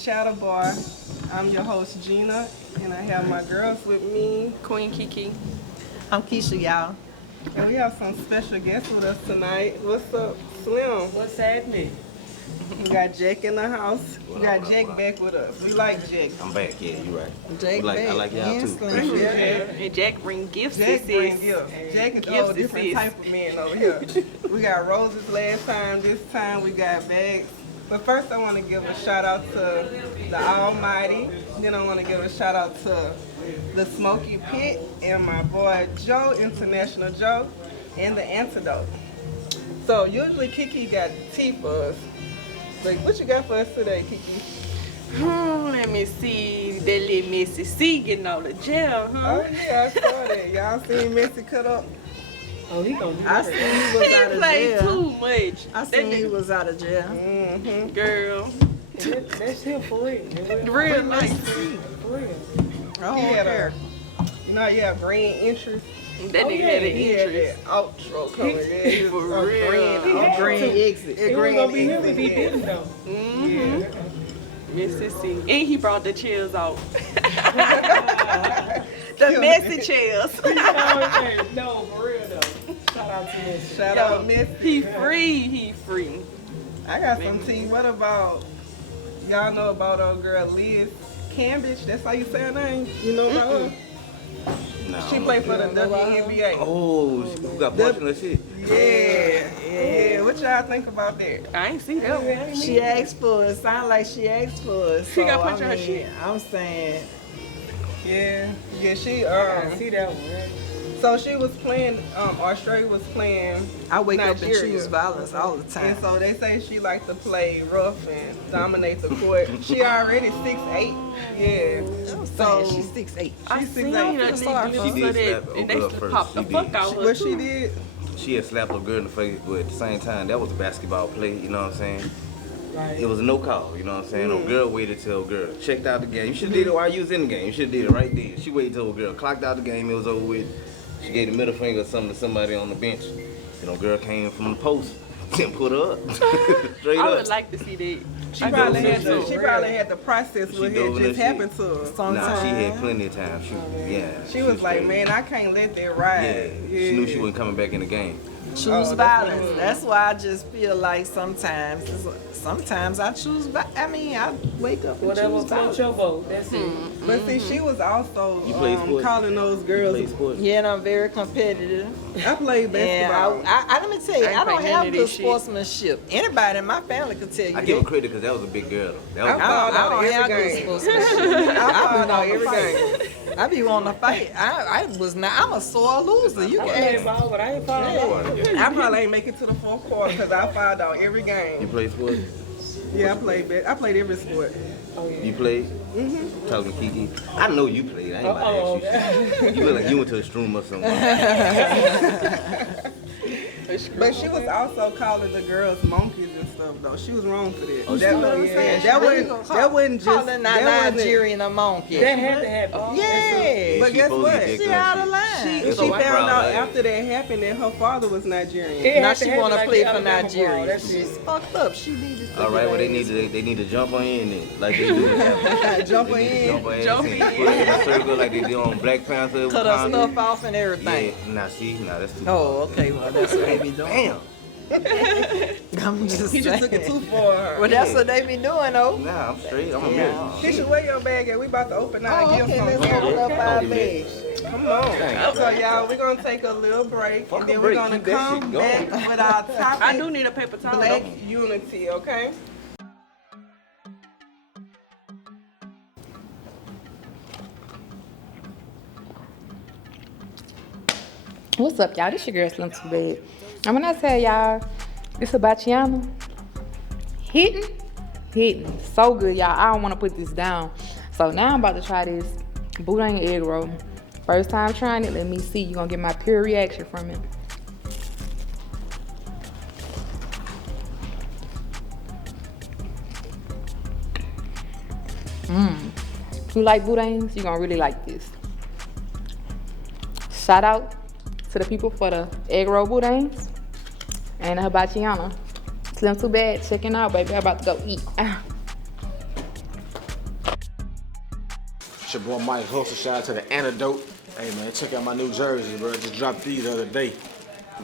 Chatter Bar. I'm your host Gina, and I have my girls with me, Queen Kiki. I'm Keisha, y'all. and we have some special guests with us tonight. What's up, Slim? What's happening? We got Jack in the house. We got Jack back with us. We like Jack. I'm back, yeah, you right. Jake I like y'all too. Slim. Yeah. And Jack bring gifts. Jack sis. bring gifts. Jack is a whole different type of man over here. We got roses last time. This time we got bags. But first I want to give a shout out to the Almighty. Then I want to give a shout out to the Smoky Pit and my boy Joe, International Joe, and the Antidote. So usually Kiki got tea for us. Like, what you got for us today, Kiki? Let me see. That little Missy C getting out of jail, huh? Oh yeah, I saw that. Y'all seen Missy cut up? Oh, he gonna do I that. seen he was He out of played jail. too much. I seen he was out of jail. Mm-hmm. Girl. That's him for real. Real nice. For real. Oh, He had okay. you know, you have green interest. That nigga had an He had interest. that outro coming. Yeah, he was For on real. green. He had Green to. exit. It was green gonna be him if he exit, didn't though. Mm-hmm. Missy C. And he brought the chairs out. The messy chairs. No, for real though. Shout out to this. Shout Yo, out Missy. He free. He free. I got some tea. What about, y'all know about old girl Liz Cambridge? That's how you say her name? You know about her? Nah, She played for the WNBA. Oh, who got punched in that shit? Yeah. What y'all think about that? I ain't see that one. She asked for it. Sound like she asked for it. She got So, put in her shit. I'm saying, Yeah, she I see that one, right? so she was playing, Australia was playing I wake up and Nigeria. choose violence all the time. And so they say she like to play rough and dominate the court. She already 6'8". Yeah. I'm So saying she's 6'8". I She's seen 6'8". that Feel sorry nigga for her. so She did that slap and a they girl should first. pop the She fuck did. out her. What she too. did? She had slapped a girl in the face, but at the same time, that was a basketball play, you know what I'm saying? Right. It was a no call, you know what I'm saying? No girl waited till girl checked out the game. You should have did it while you was in the game. You should have did it right there. She waited till girl clocked out the game, it was over with. She gave the middle finger or something to somebody on the bench. You know, girl came from the post, then put her up. Straight I up. would like to see that. She I probably do had too. to. She probably had to process She what had dove in just that shit. happened to her. Nah, she had Sometimes. plenty of time. She She was like, crazy. man, I can't let that ride. Yeah, she knew she wasn't coming back in the game. Choose Oh, that's violence. what it That's why I just feel like sometimes I choose. I wake up and Whatever choose floats violence. your boat. That's it. But see, she was also You play sports? calling those Play girls. sports. Yeah, and I'm very competitive. I played And basketball. let me tell you, I ain't I don't play none have of good this shit. sportsmanship. Anybody in my family could tell you I give her that. credit because that was a big girl. That was I a fouled I out don't every have good game. sportsmanship. I I fouled be out on the every fight. game. I be on the fight. I was not. I'm a sore loser. You I can played ask. ball, but I ain't following ball. I probably ain't make it to the fourth quarter because I fouled out every You game. play sports? Yeah, I played every sport. Oh, yeah. You played? Mm-hmm. Talking to Kiki. I know you played. I ain't about to ask you shit. You look like you went to a stroom or something. But she was also calling the girls monkeys and stuff, though. She was wrong for that. Oh, that, she what I'm yeah, saying? that She wasn't. gonna That wasn't just. calling That that wasn't. Nigerian a monkey. That had to happen. Yeah. But She guess supposed to what? get that She girl out of shit. line. She It's a white found out crowd, after that happened that her father was Nigerian. It Now had to she happen want to like play the for Alabama Nigeria. ball. That's She's it. fucked up. She needed to. All right, well they need to jump on in then, like they do. Jump her They need to in. jump her ass Jump in. in. Put her in a circle like they do on Black Panther. Cut her Wakanda. stuff off and everything. Yeah, nah, that's too. Oh, okay. Well, that's what they be doing. Damn. I'm just He saying. just took it too far. Well, that's what they be doing, though. Nah, I'm straight. I'm a Yeah. man. Keisha, where your bag at? We about to open our Oh, gift okay. Let's from open up our Okay. bags. Come on. Dang. So, y'all, we're going to take a little break. Fuck And a then we're break. going to Keep that come shit back going. with our topic. I do need a paper towel. Black though. unity, okay? What's up, y'all? This your girl Slim Too Bad. And when I tell y'all, this Hibachiano, hitting, so good, y'all. I don't want to put this down. So now I'm about to try this boudin egg roll. First time trying it, let me see. You're gonna get my pure reaction from it. If you like boudins, you're gonna really like this. Shout out to the people for the egg roll boudins and the hibachiano. Slim Too Bad, checking out, baby. I'm about to go eat. It's your boy Mike Hustle. Shout out to the Antidote. Hey man, check out my new jersey, bro. Just dropped these the other day.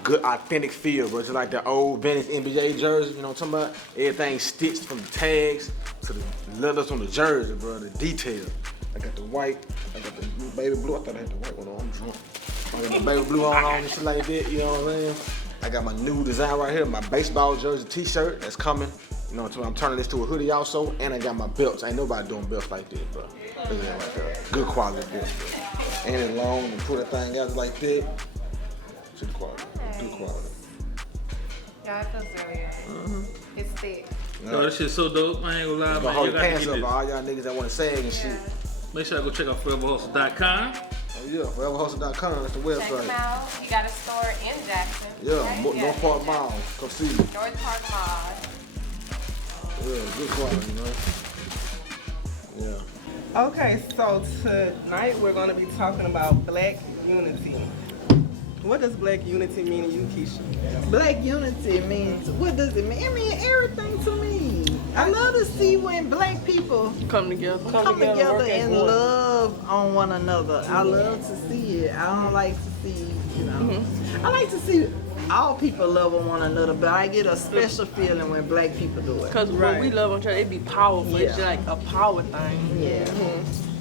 Good authentic feel, bro. Just like the old vintage NBA jersey, you know what I'm talking about? Everything stitched from the tags to the leathers on the jersey, bro. The detail. I got the white, I got the baby blue. I thought I had the white one on. I'm drunk. I got the baby blue on and shit like that, you know what I'm saying? I got my new design right here, my baseball jersey t-shirt that's coming. You know what I'm saying? I'm turning this to a hoodie also, and I got my belts. Ain't nobody doing belts like this, bro. Look at that right there. Good quality belts, bro. And it's long and pull that thing out like that. Good quality. Good quality. Yeah, it feels really good. It's thick. Yo, this shit's so dope. I ain't gonna lie, I'm man. gonna hold You your gotta pants get up this. for all y'all niggas that wanna sag and shit. Make sure I go check out foreverhustle.com. Oh yeah, foreverhustle.com, that's the Check website. them out. You got a store in Jackson. Yeah, right? North Park Mall. Come see me. North Park Mall. Yeah, good quality, man. Yeah. Okay, so tonight we're going to be talking about Black unity. What does Black unity mean to you, Keisha? Black unity means, what does it mean? It means everything to me. I love to see when black people Come together. come together work as and one. love on one another. I love to see it. I don't like to see, you know, I like to see all people love on one another, but I get a special feeling when black people do it. Because when we love each other, it be powerful. It's just like a power thing. Yeah.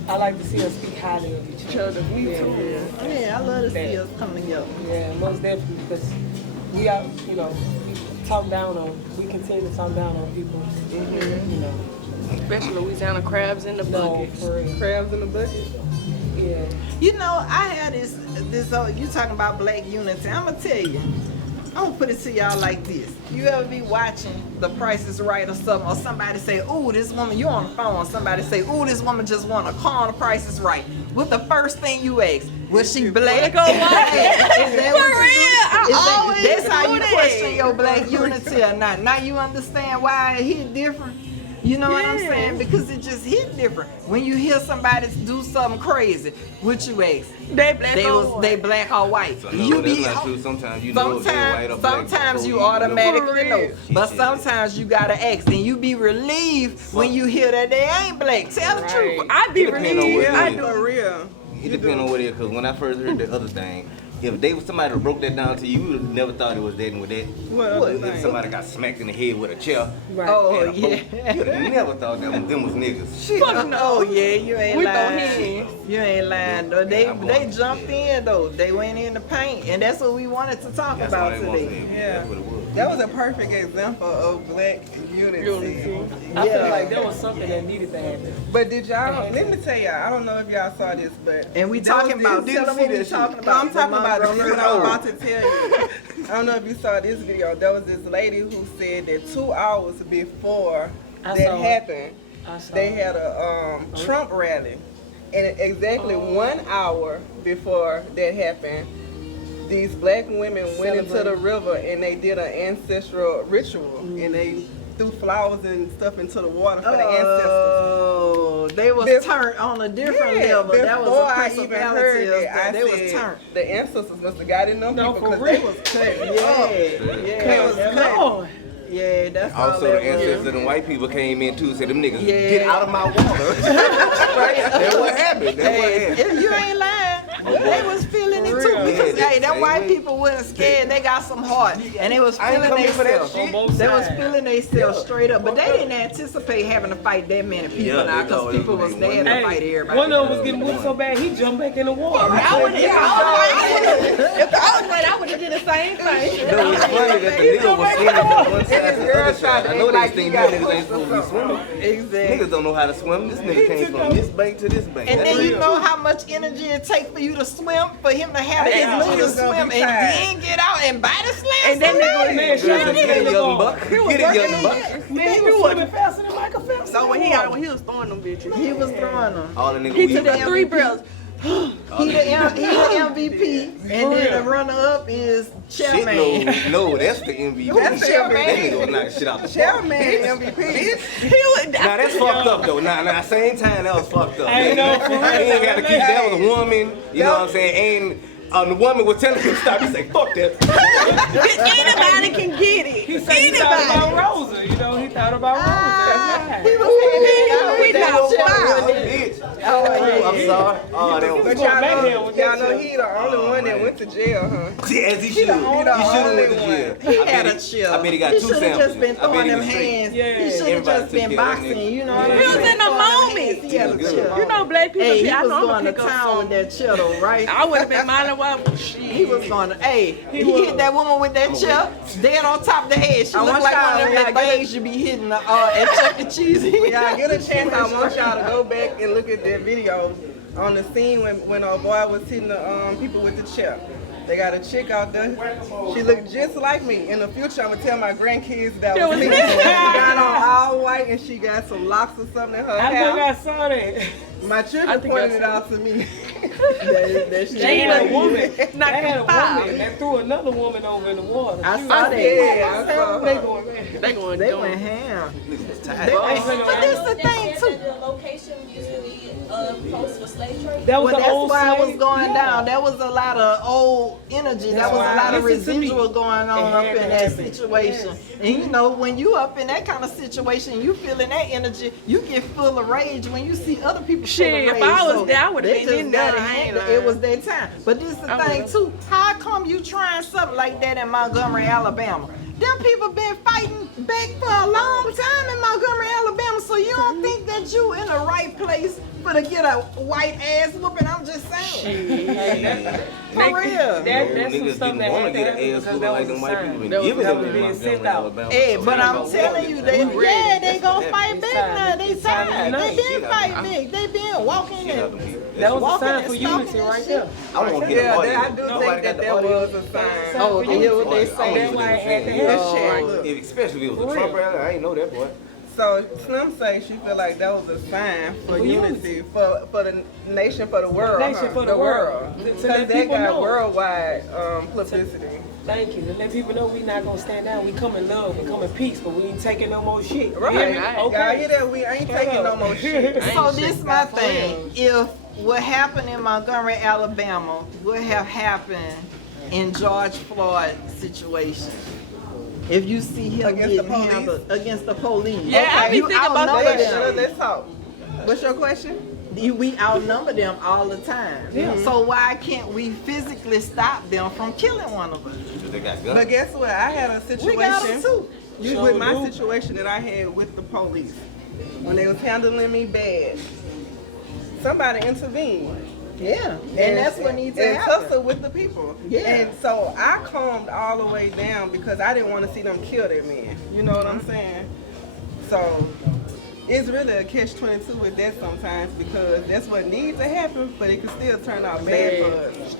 I like to see us speak highly of each other. Me too. Yeah, I love to see us come together. Yeah, most definitely, because we are, you know, we continue to talk down on people. You know, Especially Louisiana crabs in the no, bucket. for real. Crabs in the bucket? Yeah. You know, I had this you talking about black unity. I'm gonna tell you. I'm gonna put it to y'all like this. You ever be watching The Price is Right or something, or somebody say, ooh, this woman, you on the phone, somebody say, ooh, this woman just won a car on The Price is Right. What the first thing you ask? Was she black or white? Is that what you do? That's how you question your black unity or not. Now you understand why it hit different. You know what I'm saying? Because it just hit different. When you hear somebody do something crazy, what you ask? They black or white. They black or white. So, no, that's not true. Sometimes you know if they're white or black. Sometimes before you know. automatically know, but Shit. sometimes you gotta ask, and you be relieved when you hear that they ain't black. Tell the truth. I be It depend on relieved. what I it is. do. For real. It depends on what it is, because when I first heard the other thing, if they was somebody that broke that down to you, you would have never thought it was that and with that. What other If thing? somebody got smacked in the head with a chair, Right. Oh and a yeah. boat, you'd have never thought that them was niggas. Shit. Fuck no. Oh yeah, you ain't We throw lying. hands. You ain't lying though. I'm They going jumped to in though. They went in the paint, and that's what we wanted to talk That's about what they want today. to Yeah. That's what it was. That was a perfect example of Black unity. I feel like that was something that needed to happen. But did y'all, let me tell y'all, I don't know if y'all saw this, but. And we there talking was about this- tell them what we talking No, about. I'm talking about the Monroe one I'm about to tell you. I don't know if you saw this video. There was this lady who said that 2 hours before I that saw it. happened, I saw they it. had a Trump rally. And exactly 1 hour before that happened, these black women went into the river and they did an ancestral ritual. And they threw flowers and stuff into the water for the ancestors. Oh, they was turned on a different level. That was before a I even principality. heard of it, that. I They was said turned. the ancestors must have got in them No, people for because they real. was cutting Yeah, up. yeah, They was cutting. Lord. yeah. That's all Also, the that was. ancestors and white people came in too, said them niggas, Yeah. get out of my water. That's what happened. That's what Hey, happened. if you ain't lying, they was feeling it too. real. Because Yeah, hey, them they white went. people wasn't scared. They got some heart, and they was I ain't feeling coming for that themselves. shit. On both They was sides. feeling themselves straight up, but they didn't anticipate having to fight that many people Yeah, now they because know people it was was there to Hey, fight everybody. one of them was getting whooped so bad he jumped back in the water. I would have did the same thing. No, it's funny that the nigga was swimming from one side to the other side. I know they think you niggas ain't supposed to be swimming. Exactly. Niggas don't know how to swim. This nigga came from this bank to this bank. And That's then you real. know how much energy it takes for you to swim, for him to have the Hey, energy to Lucas gonna swim, be and tired. then get out and bite a slam. And that nigga, Man, she Get was it, young buck. Get it, young buck. Man, he was swimming faster than Michael Phelps. So when he was throwing them bitches, He was throwing them. All the niggas he we took the 3 barrels. He the MVP, and then the runner-up is Shit, Chairman. no, that's the MVP. That's the That MVP. nigga gonna knock shit out the park. Chairman MVP. He was. Nah, that's fucked up though. Nah, same time that was fucked up. I know, for real. He ain't gotta keep that was a woman. You know what I'm saying? And the woman was telling him to stop. He say, fuck that. Anybody can get He it. said he thought Anybody. about Rosa. You know, he thought about Rosa. That's right. He was We know. Oh, chill wow. out. Bitch. Oh, I'm sorry. Oh, that But was y'all know he the only one that man. went to jail, huh? As he should. He should only have went to one. jail. He I bet had a he- chill. I bet he got He two should have samples. just been I bet throwing he them was straight. hands. Yeah. He should have Everybody just took been care of that boxing. nigga. You know what I'm He was saying? in the Throwing them moment. hands. He had a He was chill. You know, black people. Hey, he I was know I'm going gonna to pick up town with some. that chill, right? I would have been minding what. He was going to, hey, he hit that woman with that chill, dead on top of the head. She I looked want like y'all- one of them y'all little get things you be hitting at Chuck E. Cheese. When y'all get a chance, I want y'all to go back and look at that video on the scene when a boy was hitting the people with the chair. They got a chick out there. She looked just like me. In the future, I'm gonna tell my grandkids that was me. She got on all white and she got some locks or something in her I think hair. I saw that. My children think I pointed it saw out to me. They had a woman. They Knock had a him out. woman that threw another woman over in the water. I She saw was- that. Yeah, I saw They her. going, man. They going. They went ham. Niggas was They tired. went, but this the thing too. The location used to be close for slave trade. That was Well, the that's old why it was slave- going yeah. down. There was a lot of old energy. There was a lot of Listen to me. residual going on It up had in to that happen. situation. And you know, when you up in that kind of situation, you feeling that energy, you get full of rage when you see other people Shit, full of if rage. I was So there, I would've they been just in there, gotta I ain't handle it. lying. It was their time. But this is the I thing would've. too. How come you trying something like that in Montgomery, Alabama? Them people been fighting back for a long time in Montgomery, Alabama. So you don't think that you in the right place for to get a white ass whooping? I'm just saying. For real. That's some Niggas stuff didn't that want had to to get happen an ass because whooping that like was them a white sign. people been That was giving them in being Montgomery, sent out. Alabama. Hey, So but they I'm gonna telling get you, that. they gonna fight back now. They It's time. tired. They It's been fighting big. They been walking Shit out them and people. That was a walking sign and for stalking unity and right shit. there. I want to get Yeah, an audio. I do Nobody think got that the audio. was a sign. Oh, you hear what they I say? want why it to had to hear happen. that Look. shit. Especially if it was a Trump rally, I ain't know that boy. So Slim say she feel like that was a sign for unity, for the nation, for the world. Nation, for the world. To Because let they people got know. worldwide publicity. Thank you. To let people know we not gonna stand down. We come in love. We come in peace, but we ain't taking no more shit. You Right. hear me? Y'all hear that? We ain't taking no more shit. So this my thing. If what happened in Montgomery, Alabama would have happened in George Floyd situation. If you see him Against the getting police? handled against the police, Yeah, I be you thinking about outnumber that them. Let's talk. What's your question? We outnumber them all the time. So why can't we physically stop them from killing one of us? They got But guns. guess what? I had a We got situation them too. with my situation that I had with the police when they was handling me bad. Somebody intervened. Yeah, and that's what needs to and happen. tussle with the people. Yeah. And so I calmed all the way down because I didn't want to see them kill that man. You know what I'm saying? So it's really a catch-22 with that sometimes because that's what needs to happen, but it can still turn out bad for us.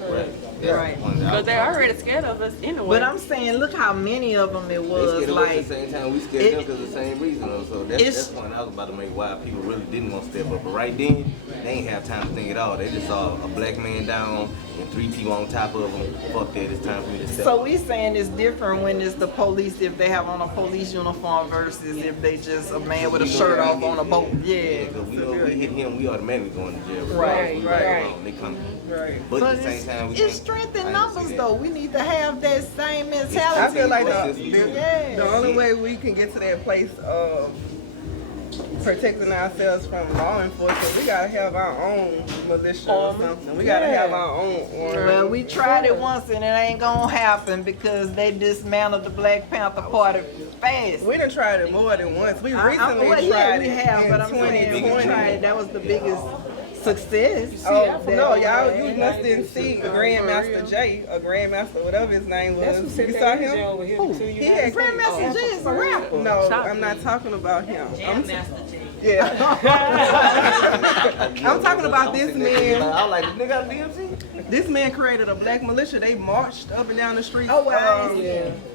Right. Because they're already scared of us anyway. But I'm saying, look how many of them it They was. scared of us Like, at the same time we scared it- them because of the same reason. Though. So that's the point I was about to make why people really didn't want to step up. But right then, they ain't have time to think at all. They just saw a black man down and 3 people on top of them. Fuck that, it's time for me to step so up. we saying it's different when it's the police if they have on a police uniform versus if they just a man with a shirt off on a boat. Yeah. Because we know if we hit him, we automatically going to jail. Right, right. They coming. Right. But But at the same time, we it's can't- strength I in ain't numbers see that. though. We need to have that same mentality. I feel like Yeah. the only way we can get to that place of protecting ourselves from law enforcement, we gotta have our own militia or something. We gotta have our own army. Well, we tried it once and it ain't gonna happen because they dismantled the Black Panther Party fast. We done tried it more than once. We Well, recently yeah, tried we it have, in but I'm saying we 2020. tried it. That was the biggest success. Oh, no, y'all, you must didn't see Grandmaster Jay, or Grandmaster, whatever his name That's who was. said You that saw energy him? over here Who? to you. He had Grandmaster Jay is a rapper. No, I'm not talking about him. Yeah. I'm talking about this man. I was like, this nigga got DMC? This man created a black militia. They marched up and down the streets. Oh, wow.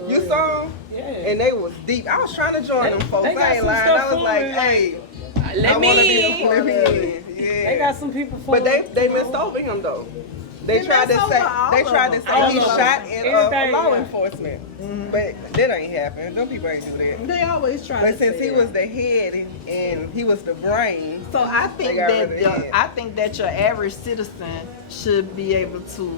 You saw them? Yeah. And they was deep. I was trying to join them folks. they got I ain't some lying. stuff I was for like, it. hey, I Let want to me be a in. part of it. They Yeah. got some people for But they missed over him though. They They tried to messed say over all they of tried to them. say he All of shot them. at Anything, law yeah. enforcement, but that ain't happen. Them people ain't do that. They always try But to since say he that. was the head and he was the brain, So I think They got rid of that the head. I think that your average citizen should be able to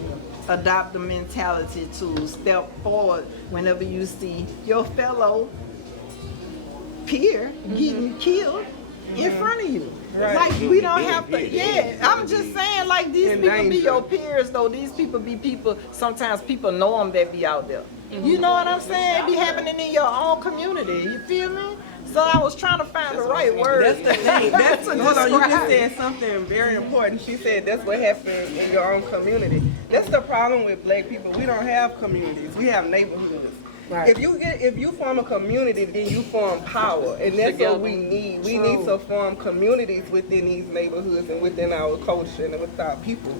adopt the mentality to step forward whenever you see your fellow peer getting killed in front of you. Right. Like we don't have to. Yeah, I'm just saying. Like these In people be danger. your peers, though. These people be people. Sometimes people know them that be out there. You know what I'm saying? It be happening in your own community. You feel me? So I was trying to find the right words. That's the thing. That's to hold on, you just describe. said something very important. She said that's what happened in your own community. That's the problem with black people. We don't have communities. We have neighborhoods. Right. If you form a community, then you form power, and that's what we need. We need to form communities within these neighborhoods and within our culture and with our people,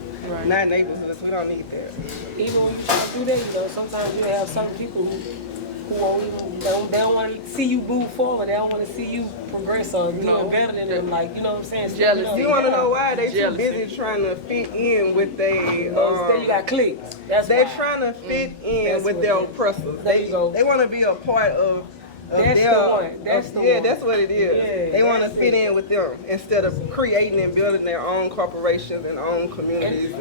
not neighborhoods. We don't need that. Even when you try to do that, you know, sometimes you have some people who won't even, they don't want to see you move forward. They don't want to see you progress or doing better than them. Like, you know what I'm saying? Jealousy. You want to know why they too busy trying to fit in with they? Then you got cliques. That's They why. trying to fit in That's with what their it is. oppressors. There you go. They want to be a part of That's their. the one. That's the yeah, one. that's what it is. Yeah, they want to that's fit it. in with them instead of creating and building their own corporations and own communities.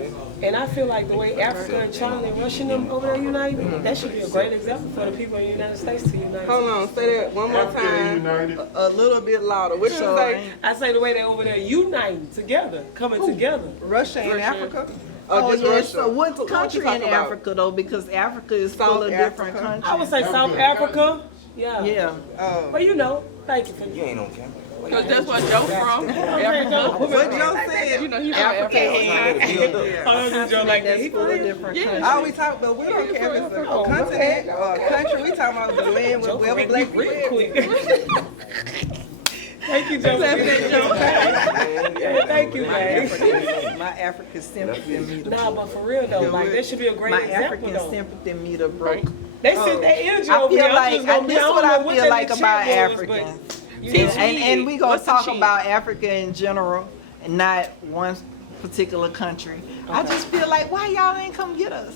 And I feel like the way Africa and China and Russia and them over there unite, that should be a great example for the people in the United States to unite. Hold on, say that one more time. A little bit louder. What you say? I say the way they over there uniting together, coming together. Russia and Africa. Oh, just yeah. Russia? So what you country in talking about? Africa though? Because Africa is full South of different Africa. countries. I would say South Africa. Yeah. Yeah. Well, you know, thank you for You ain't on camera. Because that's where Joe from. What Joe said? You know, he's from Africa. That's full of different countries. All we talk about, we don't care if it's a continent or a country. We talking about the land with wherever black people real quick. live. Thank you, Joe. Thank you, man. My African sympathy meter. Nah, but for real though, like that should be a great My example African though. sympathy meter broke. They sent their energy I over feel here. like this is what I feel like about Africans. Africans. And we gonna talk about Africa in general, and not one particular country. I just feel like why y'all ain't come get us?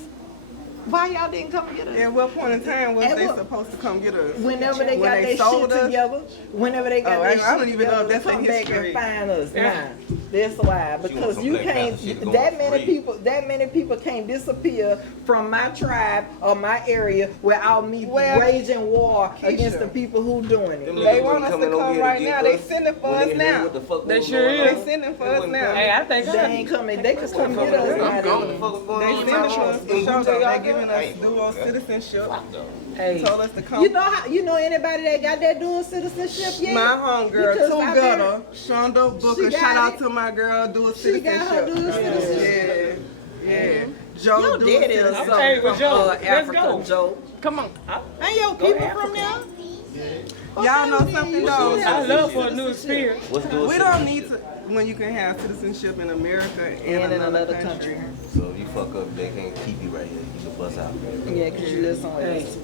Why y'all didn't come get us? At what point in time was At they what- supposed to come get us? Whenever they When got they their shit sold us? together, whenever they got Oh, their I shit don't even know together, if that's come a back and history. find us. Nah, that's why. Because some you Black can't. Panther shit going That many people can't disappear from my tribe or my area without me Well, waging war Keisha. against the people who doing it. They want us to come right now. They sending for us now. They sure They is. sending for us now. Hey, I think They ain't coming. They could come get us now. They sending for us to show them. They giving us dual citizenship. Hey, Told us to come. You know anybody that got that dual citizenship yet? My homegirl, Because Two I Gutter, Shonda Booker. She got Shout out it. to my girl, dual She got her citizenship. dual citizenship. Yeah. Joe, Your dual daddy is citizenship. something Hey, well, from Joe, let's Africa, go. Joe. Come on. Ain't your people from there? Y'all know something though? I love for a new experience. What's doing? We don't need to, when you can have citizenship in America and in another country. So if you fuck up, they can't keep you right here. You can bust out. Yeah, because you live somewhere Hey, else.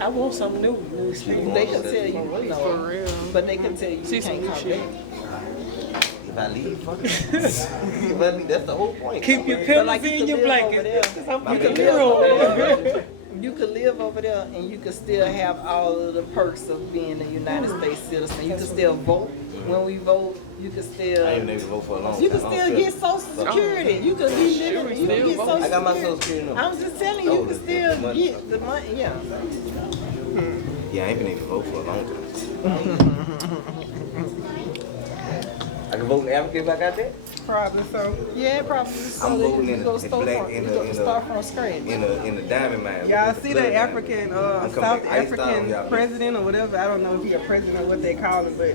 I want something new experience. They can tell you, no, For real. but they can tell you See you some can't new come shit. back. If I leave, fuck it. If I leave, that's the whole point. Keep your But pillows like you in could your live over blanket. there. I'm You fucking could live over hero. there. You could live over there and you could still have all of the perks of being a United States citizen. You could still vote when we vote. You could still. I ain't been able to vote for a long time. You can I don't still feel get it. Social Security. You could be living. You can get Social I got my Security. Social Security number. I'm just telling you, you can still Money. get the money. Yeah. Yeah, I ain't been able to vote for a long time. I can vote in Africa if I got that? Probably so. Yeah, probably. So I'm that voting you in go the start black from, in you the go in start the from scratch. in the diamond mine. Y'all see the African, I'm coming South back. Iced out, African y'all. president or whatever. I don't know if he a president or what they call him, but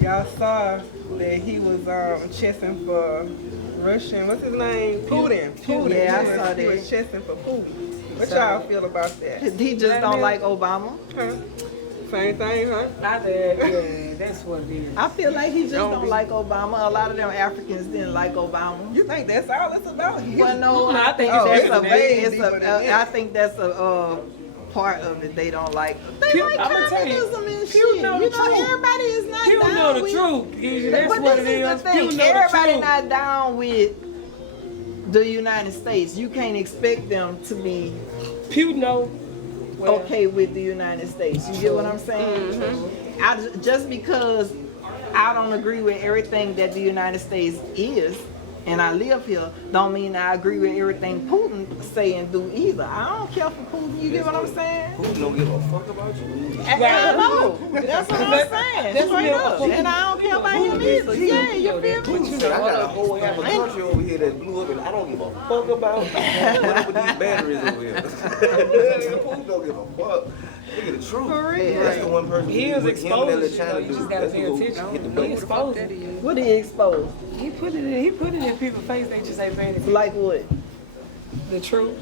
y'all saw that he was chesting for Russian. What's his name? Putin. Putin. Yeah, I He was- saw He that. was chesting for Putin. What y'all feel about that? He just don't like Obama. Huh? Same thing, huh? Yeah, that's what it is. I feel like he just don't like Obama. A lot of them Africans didn't like Obama. You think that's all it's about? Well, no, I think Oh, it's it's a a way big. deeper than that. I think that's a part of it. They don't like. They like I'ma tell you, communism and shit. you know the You know, truth. everybody is not You down know the with. truth. That's But what this it is the is. thing. You know Everybody the truth. not down with the United States. You can't expect them to be You know. Well, okay with the United States. You get what I'm saying? Just because I don't agree with everything that the United States is, and I live here, don't mean I agree with everything Putin say and do either. I don't care for Putin. You get what I'm saying? Putin don't give a fuck about you. I know. That's what I'm saying. Straight up. And I don't care about him either. Yeah, you feel me? Putin said, I got a whole half a country over here that blew up, and I don't give a fuck about whatever these batteries over here. Putin don't give a fuck. Look at the truth. For real. That's the one person He was with him that exposed. China You do. just gotta That's pay who attention. hit the He button. exposed. What did he expose? He put it in people's face. They just ain't paying attention. Like what? The truth.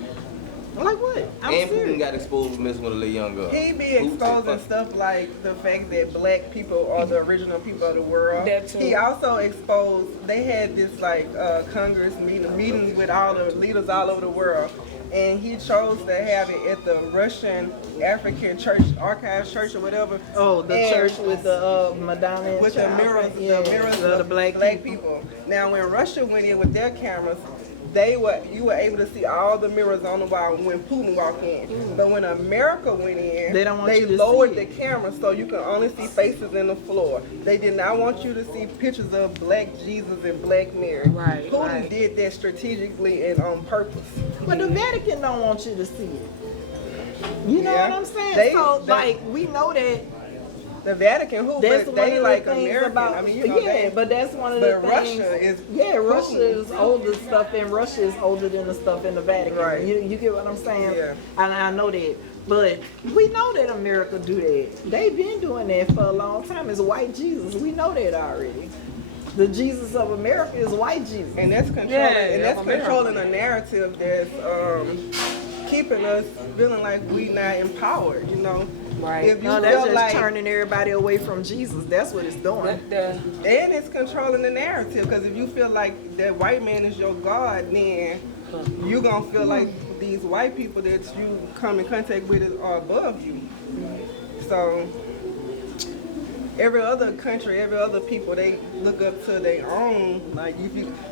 Like what? I'm And Putin serious. got exposed for messing with a little young girl. He be Putin exposing said, stuff like the fact that black people are the original people of the world. That too. He also exposed, they had this like Congress meeting with all the leaders all over the world. And he chose to have it at the Russian African Church, Archives Church or whatever. Oh, the And church with the Madonna and with the child. mirrors, Yeah, the mirrors of the black people. people. Now, when Russia went in with their cameras, you were able to see all the mirrors on the wall when Putin walked in. But when America went in, They don't want you to lowered see the it. camera so you can only see faces in the floor. They did not want you to see pictures of black Jesus and black Mary. Right, Putin right. did that strategically and on purpose. But the Vatican don't want you to see it. You know Yeah. what I'm saying? They- So, they- like, we know that The Vatican, that's but one they of like the things American. about. I mean, you know, yeah, but that's one of the but things. Russia is Yeah, Russia Putin. is older stuff, and Russia is older than the stuff in the Vatican. Right. You get what I'm saying? Yeah. And I know that. But we know that America do that. They've been doing that for a long time. It's white Jesus. We know that already. The Jesus of America is white Jesus. And that's controlling, and that's controlling a narrative that's keeping us feeling like we not empowered. You know, Right. If you No, that's feel just like, turning everybody away from Jesus. That's what it's doing. and it's controlling the narrative. Because if you feel like that white man is your God, then you're gonna feel like these white people that you come in contact with are above you. So every other country, every other people, they look up to their own. Like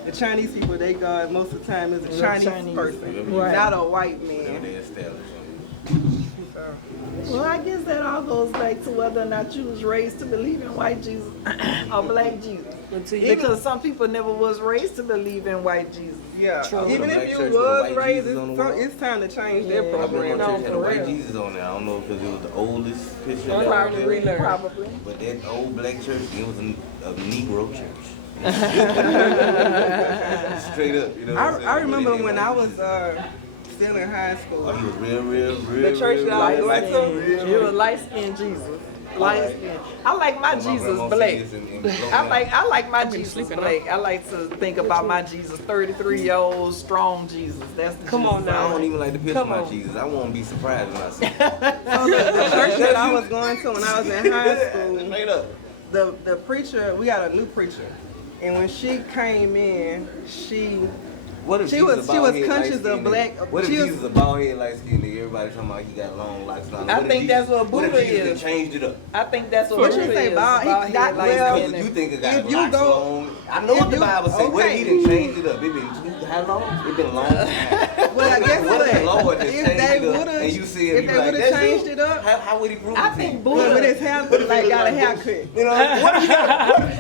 the Chinese people, they God most of the time is a Chinese person, Right. not a white man. They established. So, Well, I guess that all goes back to whether or not you was raised to believe in white Jesus or black Jesus. Because some people never was raised to believe in white Jesus. yeah, True. even Black if you church with a was white raised, Jesus on the wall. it's time to change their I've been program. on church had a for white real. Jesus on there. I don't know because it was the oldest picture. I'm that trying was to there. relearn. Probably. But that old black church, it was a Negro church. Straight up, you know. What I'm saying? I remember But it when didn't I know was Jesus. still in high school. Oh, he was real. The church that I was Light going skin. to, You was light skinned Jesus. Light skin. I like my Jesus black. I like my Jesus black. I like to think about my Jesus, 33-year-old strong Jesus. That's the Come Jesus on I now. don't even like to picture Come my on. Jesus. I won't be surprised when I see him. So the church that I was going to when I was in high school, Straight up. the preacher, we got a new preacher, and when she came in, What if She Jesus was a bald head, conscious of light-skinned black- nigga? What if she was- Jesus a bald head, light skinned nigga? Everybody talking about he got long locks. Now, I what if think Jesus- that's what What Buddha if Jesus is. changed it up? I think that's what What you Buddha say, is. Bob? He- Bald that- head, light well, skin, Because you and- think it got if you locks go- long. I know if what the you- Bible say. What if he okay. didn't change it up? It been how long? It been long. well, I guess What if the Lord what? has If changed they it up would've, and you see if it, you they be like, would've that's changed you? it up, How would he prove I it to think you? Buddha. with his hair, like got a haircut. You know, what if you got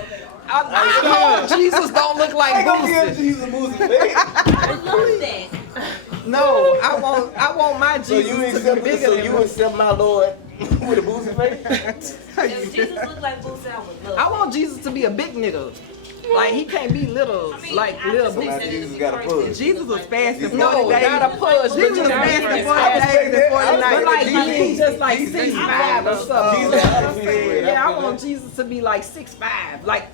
I hope Jesus don't look like I gonna give Boosie. Jesus a Boosie face. I love that. No, I want my So Jesus you to be accept, bigger so than you Boosie. accept my Lord with a Boosie face? If Jesus looked like Boosie, I would love I want Jesus to be a big nigga. Like he can't be little, like little My Boosie. Jesus got a push. Jesus was fasting No, 40 days. not a push, but Jesus you was know, fasting 40 I days and 40 was but like nights. he just like 6'5" or something. Jesus You know what got a I'm push. saying? Yeah, I want Jesus to be like 6'5", like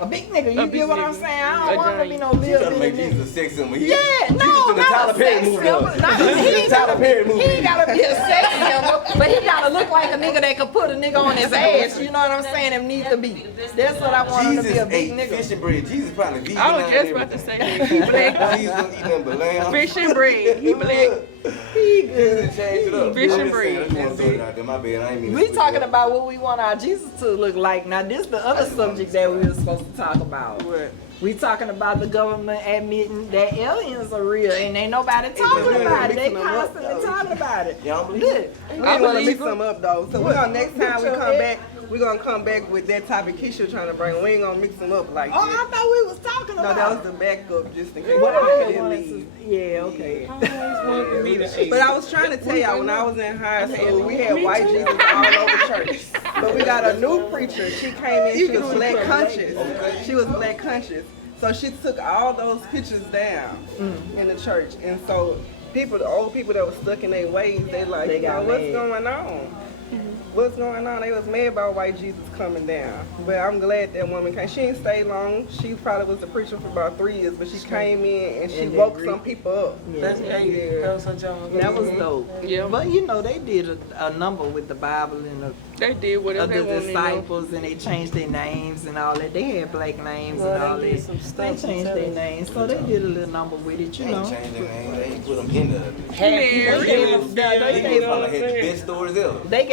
a big nigga. You get what I'm saying? I don't want him to be no You little trying to make bitty nigga. Jesus a sex symbol. Yeah, no, in the not Tyler a Perry sex movie. symbol. though. Not- Jesus in the Tyler Perry movie. He ain't gotta be a sex symbol, but he gotta look like a nigga that could put a nigga on his ass. You know what I'm saying? If need to be. That's what I want him to Jesus be, a big ate nigga. fish and bread. Jesus probably vegan. I was now just and about to everything. say that. He black. Jesus don't eat nothing but lamb. Fish and bread. He black. He good. Change it up. Fish I'm and just saying, I just wanna bread. throw it out there. My bad. I ain't mean to We switch talking it up. about what we want our Jesus to look like. Now this the other subject that we were supposed to talk about. What? We talking about the government admitting that aliens are real and ain't nobody talking about it. They constantly talking about it. Y'all believe Look, it? I want to believe mix her. them up though. So we're gonna next time we come back, we're gonna come back with that topic Keisha trying to bring. We ain't gonna mix them up like oh, I that. thought we was talking No, about. that was the backup just in case Well, I we had didn't wanted leave. to. Yeah, okay. wanted me to But I was trying to tell y'all when I was in high school, we had white Jesus all over church. But we got a new preacher. She came in. She was black conscious. She was black conscious. So she took all those pictures down in the church, and so people, the old people that were stuck in their ways, they like, They got what's mad. going on? What's going on? They was mad about white Jesus coming down. But I'm glad that woman came. She didn't stay long. She probably was a preacher for about 3 years, but she came in and she And they woke agreed. some people up. That's that was her job. That was dope. Yeah. But you know, they did a number with the Bible and the They did whatever of they the wanted to do. disciples, and they changed their names and all that. They had black names Well, and all they did that. some They stuff, changed I'm their telling names, so they did a little number with it, you They ain't know. changed their name. They ain't put them in the. They gave them, They they gave them, probably had the best stories ever. they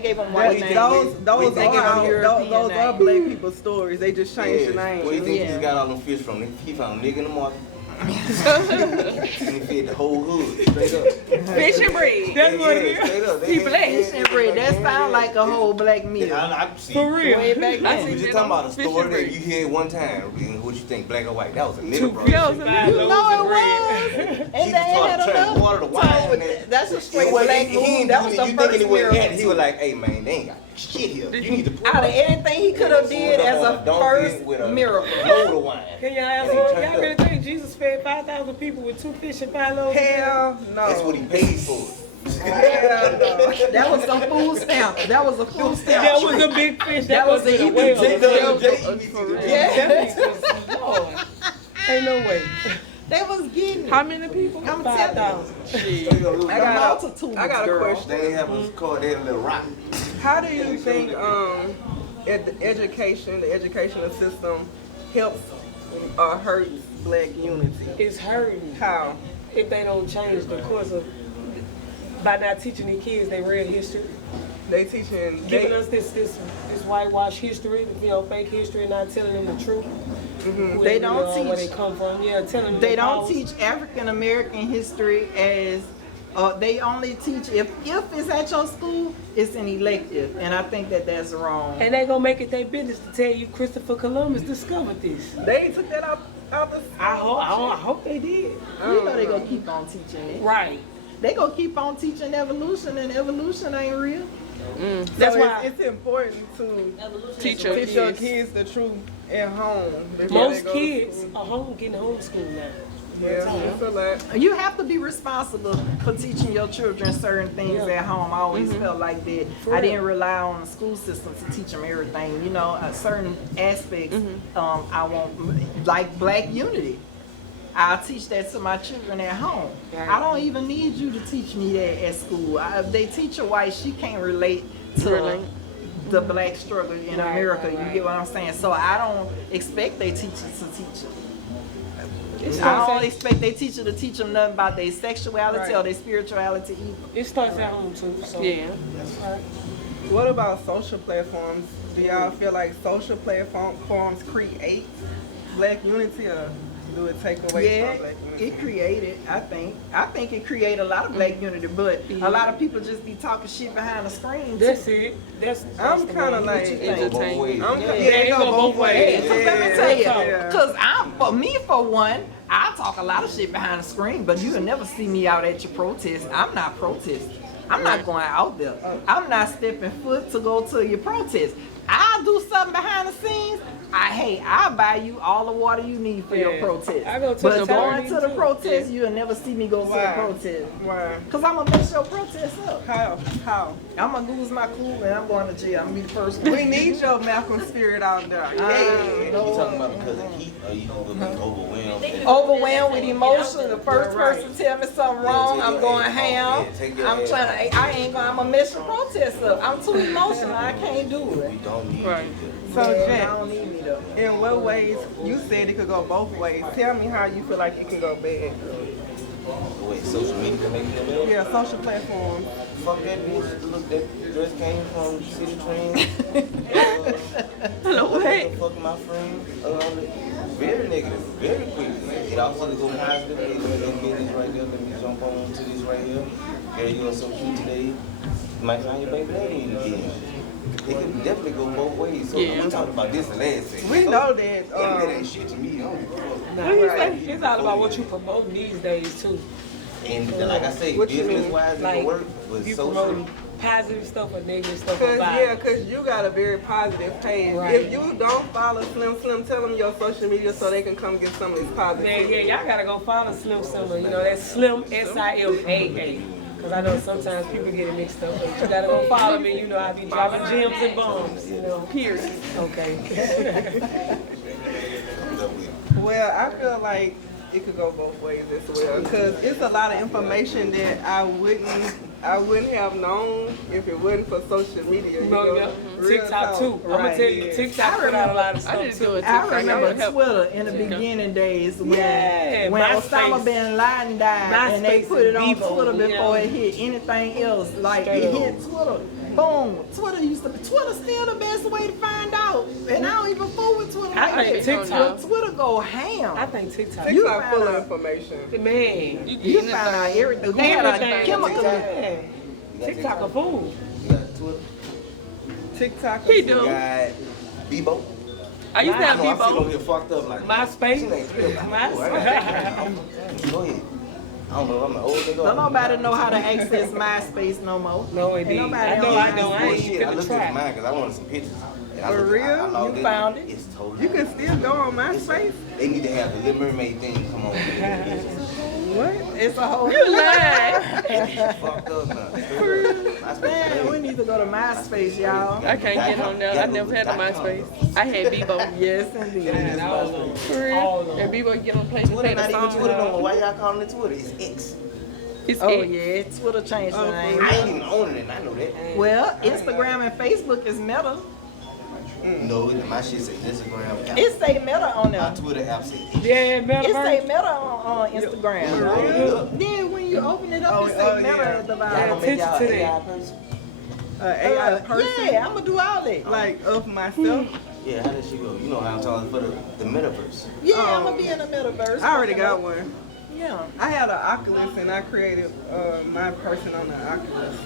gave them white names. Those They give them are European those are names. black people's stories. They just changed the Where you name. think he Yeah. just got all them fish from? He found a nigga in the market. And he fed the whole hood straight up. Fish and bread. That's what it is. Straight up. They He ain't- black. they ain't- Fish and bread, that sound like a whole black meal. I see. For real. Way back I then. We see just that talking on about a Fish and story bread. that you hear one time. And what you think, black or white? That was a nigga, bro. Yeah, it was a Five You loaves know of it bread. was. He And they just had started trying to water the wine. enough. And That's a straight He wasn't- black he movie. ain't That doing was it. the You first thinking he was miracle. He was like, hey man, they ain't got shit here. You need to put Out of anything he could have did as a first miracle. load of wine. Can y'all ask And he one? turned Y'all really up. think Jesus fed 5,000 people with 2 fish and 5 loaves? Hell no. That's what he paid for. Hell no. That was some food stamp. That was a food stamp. That was treat. a big fish. That was a a whale. Yeah. Lord. Ain't no way. They was getting it. How many people? I'm telling you. 5,000. I got multitudes, I got a girl. question. They ain't have us called they had a little rock. How do you think the educational system helps or hurts black unity? It's hurting How? if they don't change the course of, by not teaching the kids their real history. They teaching Giving us this whitewash history, fake history, and not telling them the truth. Who They really don't are, where teach- they come from. Yeah, telling them They their don't powers. teach African American history as they only teach if it's at your school, it's an elective, and I think that that's wrong. And they gonna make it their business to tell you Christopher Columbus discovered this. They took that out the I hope they did. You know they gonna keep on teaching it. Right. They gonna keep on teaching evolution, and evolution ain't real. That's so why it's important to Teach your teach your kids. kids the truth at home. before they most go to kids school. are home getting homeschooled now. Yeah, I feel like You have to be responsible for teaching your children certain things at home. I always felt like that. I didn't rely on the school system to teach them everything. Certain aspects I want, like black unity. I'll teach that to my children at home. I don't even need you to teach me that at school. If they teach a white, she can't relate to the black struggle in America. You get what I'm saying? So I don't expect they teachers to teach it. I don't expect they teacher to teach them nothing about their sexuality or their spirituality either. It starts at home too. So. Yeah. what about social platforms? Do y'all feel like social platforms create black unity or do it take away Yeah, from black unity? it created, I think it created a lot of black unity, but a lot of people just be talking shit behind the screen. That's it. That's I'm kind of like, Entertainment. it go both ways. Cause let me tell you, Yeah. cause for one, I talk a lot of shit behind the screen, but you'll never see me out at your protest. I'm not protesting. I'm not going out there. I'm not stepping foot to go to your protest. I'll do something behind the scenes. I'll buy you all the water you need for your protest. I go to But the going bar to the too. protest, you'll never see me go to the Why? protest. Why? Cause I'm gonna mess your protest up. How? I'm gonna lose my cool and I'm going to jail. I'm gonna be the first one. We need your Malcolm spirit out there. Yeah. You talking about because of heat or you gonna be overwhelmed? Overwhelmed with emotion. The first person tell me something wrong, I'm going ham. I'm gonna mess your protest up. I'm too emotional. I can't do it. We don't need Right. So, I Jen, don't need me though. in what ways, you said it could go both ways. Tell me how you feel like it can go bad. Wait, social media make you feel Yeah, social platforms. Fuck that bitch. Look, that dress came from City Trends. Hello, what? Fuck my friend. Very negative, very quick. It also go positive. Hey, let me get this right there. Let me jump on to this right here. Girl, you are so cute today. You might find your baby daddy in the DM. It can definitely go both ways. So we talked about this the last segment. We know that. That ain't shit to me. I don't give a fuck. Nah, it's all about what you promote these days too. And like I say, What you business mean? wise, it Like, can work, but you social. promoting positive stuff or negative stuff Cause about cause you got a very positive page. Right. If you don't follow Slim, tell them your social media so they can come get some of this positive. Yeah, y'all gotta go follow Slim Simmer. You know, that's Slim SIMAA. Cause I know sometimes people get it mixed up, but you gotta go follow me. You know, I be dropping gems and bombs. You know, period. Okay. Well, I feel like it could go both ways as well, because it's a lot of information that I wouldn't have known if it wasn't for social media. You know? Real TikTok talk. too. I'm gonna tell you, TikTok put out a lot of stuff too. I remember Twitter in the beginning days when Osama bin Laden died and they put it on Twitter before it hit anything else. Like it hit Twitter. Boom. Twitter's still the best way to find out. And I don't even fool with Twitter. I think TikTok. Twitter go ham. I think TikTok. TikTok full of information. Man, you find out everything. Who had a chemical? TikTok a fool. You got Twitter. TikTok. He do. You got Bebo. I used to have I know I'm sitting over Bebo. here fucked up like MySpace. Go ahead. I don't know, I'm an old nigga. Don't nobody know how to access MySpace no more. No, it didn't. I know. I ain't Shit, I finna looked at try. mine because I wanted some pictures. And I For looked at- I real? logged You in. found it? It's totally. You can still go on MySpace. They need to have the Little Mermaid thing come on. What? It's a whole You lying. Fucked up now. Man, we need to go to MySpace, y'all. I can't get on there. I never had a MySpace. I had Bebo. Yes, indeed. For real. And Bebo get on place and play Twitter the not even song. Twitter no more. Why y'all calling it Twitter? It's X. It's Oh it. yeah, Twitter changed the name. I ain't even owning it. I know that. Well, Instagram and Facebook is Meta. No, my shit say Instagram app. It say Meta on My there. Twitter app say X. Yeah, It say Meta on Instagram. Real? Yeah, when you open it up, it say Meta at the Y'all bottom. gonna make y'all Attention to AI that. person? AI person. Yeah, I'm gonna do all that. Like of myself. Yeah, how does she go? You know how I'm talking for the metaverse. Yeah, I'm gonna be in the metaverse. I already got one. Yeah. I had an Oculus and I created my person on the Oculus.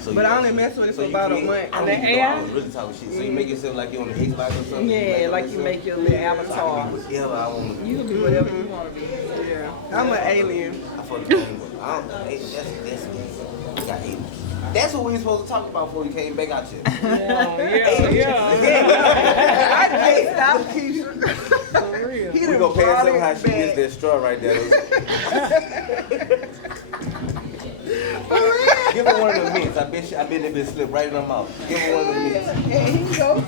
So But you- I only messed with it so for you about a create- month. I And don't the even know, I AI? was really talking shit. So you make yourself like you on the Xbox or something? Yeah, like you make your little avatar. Whatever I want to You can be whatever you want to be. Yeah, I'm an alien. I fuck the game with. I don't know. That's we got hate. That's what we were supposed to talk about before we came back out here. Hey, stop, Keisha. For real. We gonna pass up how she gets that straw right there. Give her one of the mints. I bet it been slipped right in her mouth. Give her one of the mints. Here you go.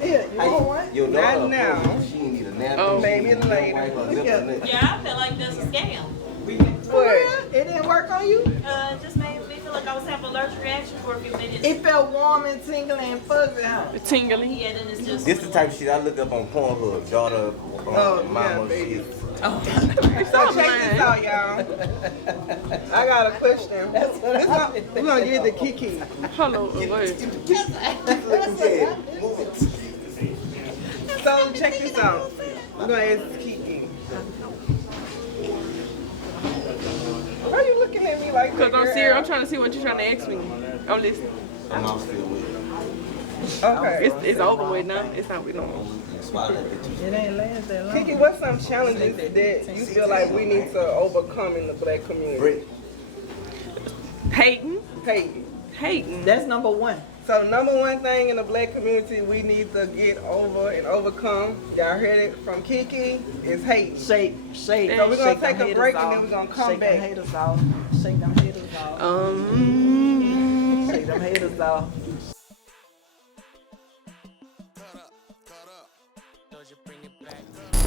Here, you want one? Your daughter, Not now. she need a napkin. Oh, maybe She need later. wipe her lip and lip. Yeah, I feel like that's a scam. For real? It didn't work on you? Just made me feel like I was having an allergic reaction for a few minutes. It felt warm and tingling and fuzzy, huh? Tingling. Yeah, then it's just. This the type of shit I look up on Pornhub. Daughter, mama, shit. So check this out, y'all. I got a question. We're gonna give it to Kiki. Hello, wait. So check this out. We're gonna ask Kiki. Why are you looking at me like that? Because I'm girl? serious. I'm trying to see what you're trying to ask me. I'm listening. I'm not still with Okay. It's over with now. It's not with no more. It ain't last that long. Kiki, what's some challenges that you feel like we need to overcome in the black community? Hating. Hating. That's number one. So number one thing in the black community we need to get over and overcome, y'all heard it from Kiki, is hate. Shake. So we're gonna Shake take them a break haters and then off. we're gonna come Shake back. them haters off. Shake them haters off. Shake them haters off.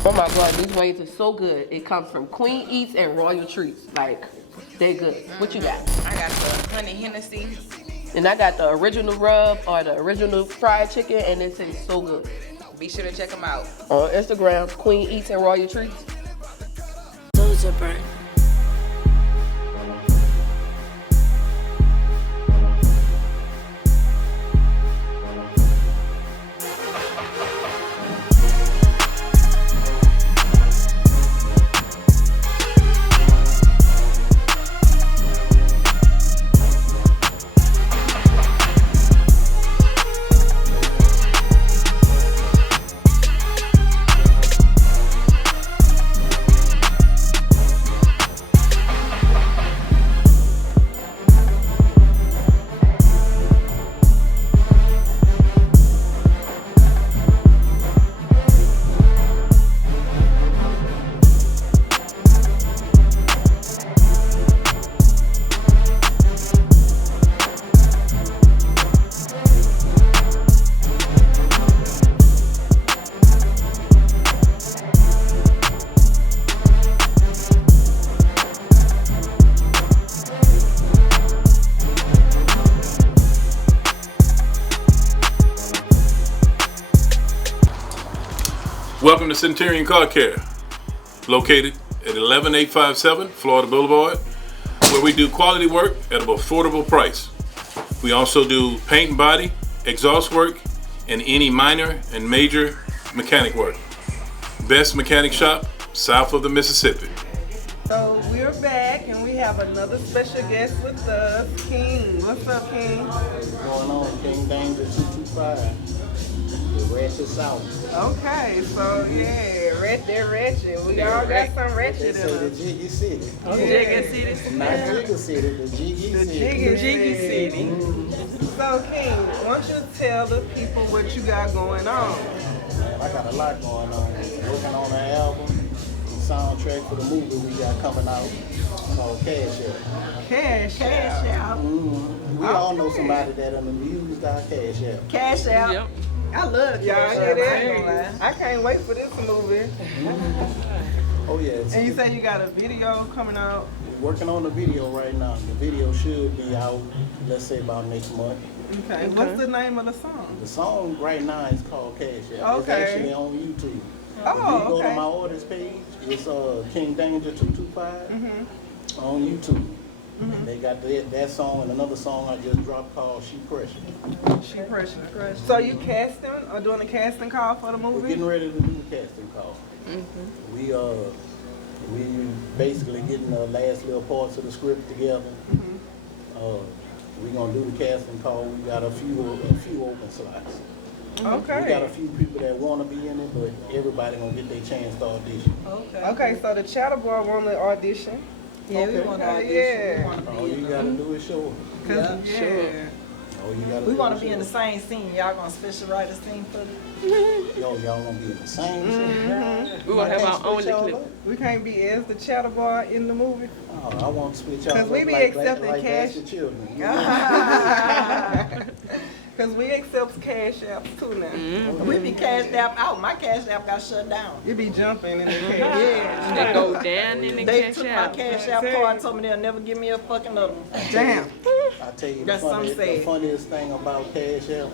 Oh my god, these wings are so good. It comes from Queen Eats and Royal Treats. Like, they're good. What you got? I got the honey Hennessy. And I got the original rub or the original fried chicken, and it tastes so good. Be sure to check them out. On Instagram, Queen Eats and Royal Treats. Those are burnt. Welcome to Centurion Car Care, located at 11857 Florida Boulevard, where we do quality work at an affordable price. We also do paint and body, exhaust work, and any minor and major mechanic work. Best mechanic shop south of the Mississippi. So we're back and we have another special guest with us, King. What's up, King? What's going on? King Danger 225. The Ratchet South. Okay, so yeah, they're ratchet. We all got some ratchet in The us. Jiggy City. Jiggy City. Not Jiggy City, the Jiggy City. Jiggy City. So King, why don't you tell the people what you got going on? Man, I got a lot going on. Working on an album, the soundtrack for the movie we got coming out called Cash Out. Cash out. We all know somebody that amused our Cash Out. Cash out. Yep. I love Y'all Cash hear Out. I ain't gonna lie. that? I can't wait for this movie. Oh yeah. And you said you got a video coming out. We're working on the video right now. The video should be out, let's say about next month. Okay. What's the name of the song? The song right now is called Cash Out. Okay. It's actually on YouTube. Oh, if you go okay. to my orders page, it's King Danger 225 on YouTube. And they got that song and another song I just dropped called She Pressure. She pressure. So you casting or doing a casting call for the We're movie? getting ready to do the casting call. We basically getting the last little parts of the script together. We're gonna do the casting call. We got a few open slots. Okay. We got a few people that want to be in it, but everybody gonna get their chance to audition. Okay, so the Chatterboy want to audition. Yeah, we want to audition. Yeah. We want to All you gotta do is show up. Yeah, sure. All you gotta We do want is to be in the show same scene. Y'all gonna special write a scene for me? up. Yo, y'all gonna be in the same scene. We gonna have our own clip. We can't be as the Chatterboy in the movie. Oh, I want to switch y'all 'Cause we up be like accepting like cash. bastard children. Because we accept cash apps too now. We be cashed app out. My cash app got shut down. You be jumping in the cash. Yeah. They go down in the They cash took out. my cash app card and told me they'll never give me a fucking other one. Damn. I tell you, That's something the sad. funniest thing about Cash App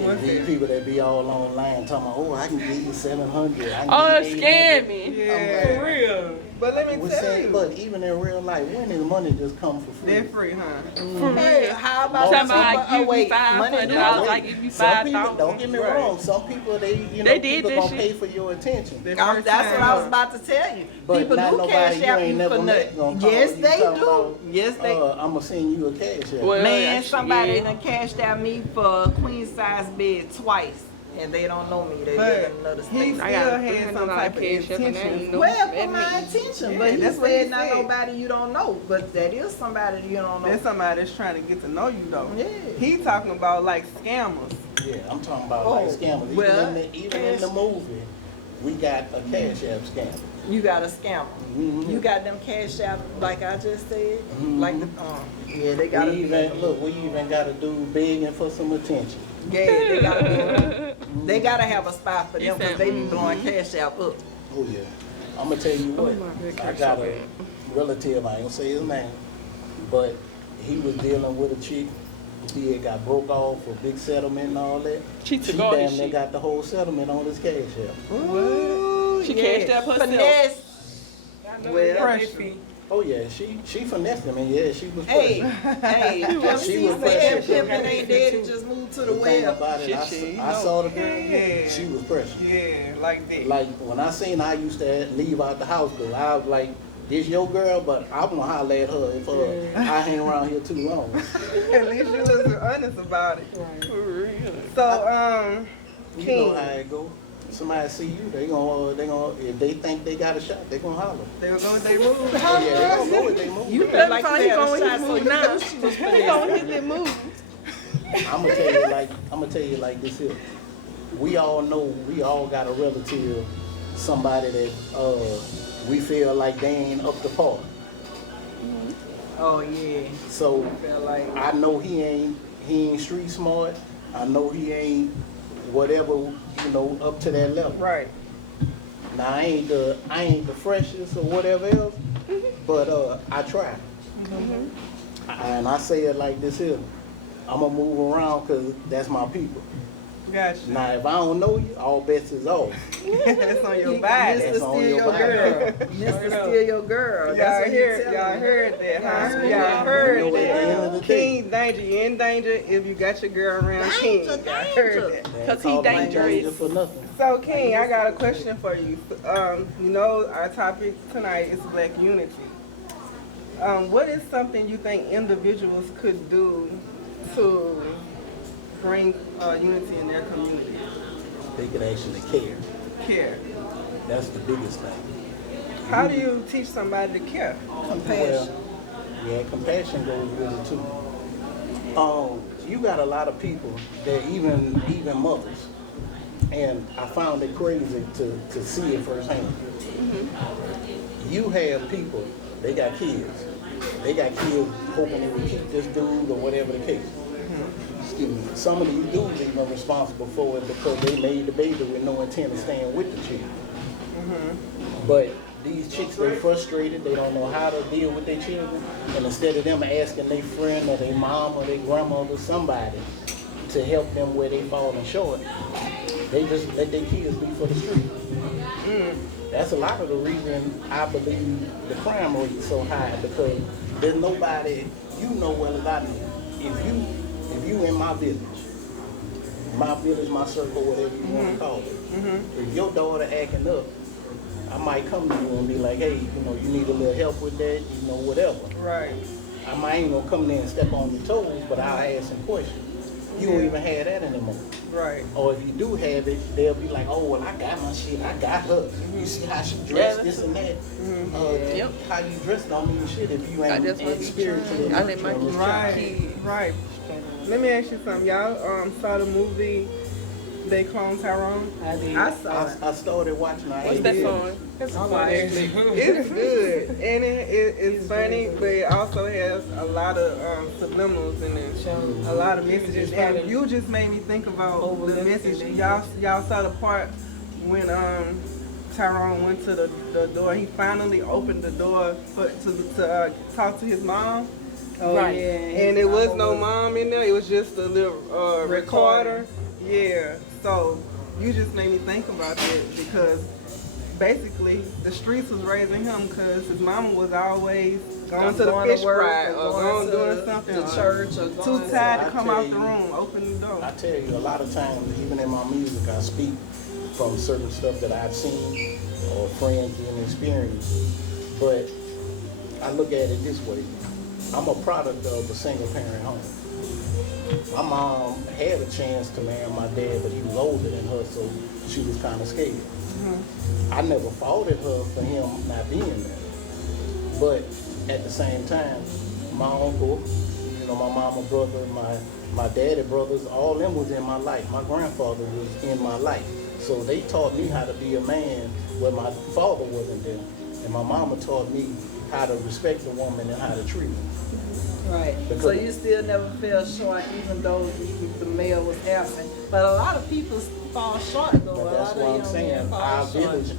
is these people that be all online talking about, oh, I can give you 700. I can Oh, give you scamming. Yeah. For real. But let me We tell say, you. but even in real life, when does money just come for free? They're free, huh? Hey, how about Talking about some- I give you wait, money $500, do- I give you Some people, 5,000. don't get me Right. wrong, some people, They people did gonna this pay shit. for your attention. Their That's first what time, I was huh? about to tell you. But People not do nobody cash you app ain't you never for met nothing. gonna call Yes, you they talking do. about, Yes, they do. I'm gonna send you a cash app. Well, Man, somebody yeah. done cashed out me for a queen size bed twice, and they don't know me. They live But in another he state. still I got had some $300 type of cash app and I intention. ain't know Well, that for my means. attention, Yeah, but he that's what he said not said. nobody you don't know, but that is somebody you don't know. There's somebody that's trying to get to know you though. Yeah. He talking about like scammers. Yeah, I'm talking about Oh, like scammers. well, Even in the movie, we got a cash app scam. You got a scammer. You got them cash out, like I just said, like the yeah, they gotta We be. even got to do begging for some attention. Yeah, they gotta be. They gotta have a spot for them because they be blowing cash out up. Oh yeah. I'm gonna tell you what. my God, I got a relative. I ain't gonna say his name, but he was dealing with a chick. He had got broke off for big settlement and all that. She She took all damn his near shit. got the whole settlement on his cash app. Ooh, She yeah. cashed out herself. Finesse. Well, Pressure. Oh yeah, she finessed him and yeah, she was hey, pressured. hey, She was said pressured. pimping ain't dead, it just moved to the The thing web. about it, I saw the girl. Yeah. She was pressured. Yeah, like that. Like when I seen her, I used to leave out the house because I was like, this your girl, but I'm gonna holler at her if I hang around here too long. At least you was honest about it. For real. So, You know King, how it go. Somebody see you, they gonna if they think they got a shot, they gonna holler. they gonna go with their move. Yeah, they gonna go with they move. You feel like you had a shot, so you knew she was finesse. I'm gonna tell you like this here. We all know, we all got a relative, somebody that we feel like they ain't up to par. Oh yeah. So Feel like I know he ain't street smart. I know he ain't whatever, up to that level. Right. Now I ain't the freshest or whatever else, but I try. And I say it like this here. I'm gonna move around because that's my people. Gotcha. Now, if I don't know you, all bets is off. That's on your body. That's on your body. Mr. Steal Your Girl. Y'all heard that, huh? Y'all heard that. King danger, you in danger if you got your girl around King. Y'all heard that. Because he dangerous. For nothing. So King, I got a question for you. You know our topic tonight is Black unity. What is something you think individuals could do to bring unity in their community? They could actually care. Care. That's the biggest thing. How do you teach somebody to care? Compassion. Yeah, compassion goes with it too. You got a lot of people that even mothers, and I found it crazy to see it firsthand. You have people, they got kids. They got kids hoping they would keep this dude or whatever the case. Excuse me. Some of these dudes even responsible for it because they made the baby with no intent of staying with the chick. But these chicks, they're frustrated. They don't know how to deal with their children. And instead of them asking their friend or their mom or their grandmother, somebody, to help them where they falling short, they just let their kids be for the street. That's a lot of the reason I believe the crime rate is so high, because there's nobody, you know well as I know, if you in my village, my circle, whatever you want to call it, if your daughter acting up, I might come to you and be like, hey, you know, you need a little help with that, you know, whatever. Right. I might ain't gonna come there and step on your toes, but I'll ask some questions. You don't even have that anymore. Right. Or if you do have it, they'll be like, oh, well, I got my shit, I got her. You see how she dressed, this and that. How you dress don't mean shit if you ain't spiritually. I let my kids. Right. Let me ask you something. Y'all saw the movie They Clone Tyrone? I did. I saw it. I started watching. What's that song? It's good, and it's funny, but it also has a lot of subliminals in it, a lot of messages. And you just made me think about the message. Y'all saw the part when Tyrone went to the door. He finally opened the door to talk to his mom. Oh, right. Yeah. And there was no mom in there. It was just a little recorder. Yeah. So you just made me think about that, because basically the streets was raising him because his mama was always going to the fish fry or going doing something to church or too tired to come out the room, open the door. I tell you, a lot of times, even in my music, I speak from certain stuff that I've seen or friends and experience. But I look at it this way. I'm a product of a single parent home. My mom had a chance to marry my dad, but he was older than her, so she was kind of scared. I never faulted her for him not being there. But at the same time, my uncle, you know, my mama brother, my daddy brothers, all them was in my life. My grandfather was in my life. So they taught me how to be a man where my father wasn't there. And my mama taught me how to respect a woman and how to treat her. Right. So you still never fell short, even though the male was absent. But a lot of people fall short, though. But that's what I'm saying. Our village.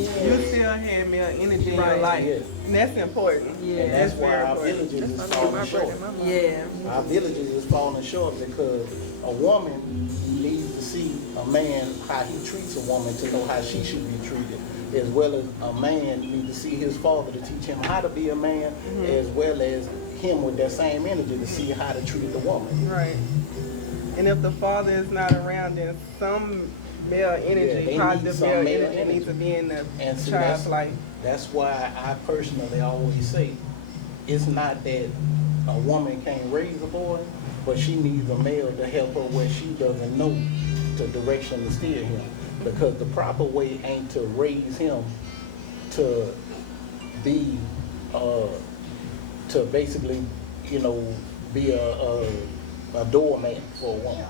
Yeah. You still have male energy in your life. Yeah. And that's important. Yeah. And that's why our villages is falling short. Yeah. Our villages is falling short because a woman needs to see a man, how he treats a woman, to know how she should be treated. As well as a man needs to see his father to teach him how to be a man, as well as him with that same energy to see how to treat the woman. Right. And if the father is not around, then some male energy, positive male energy needs to be in the child's life. That's why I personally always say, it's not that a woman can't raise a boy, but she needs a male to help her where she doesn't know the direction to steer him. Because the proper way ain't to raise him to be, to basically, you know, be a doormat for a woman.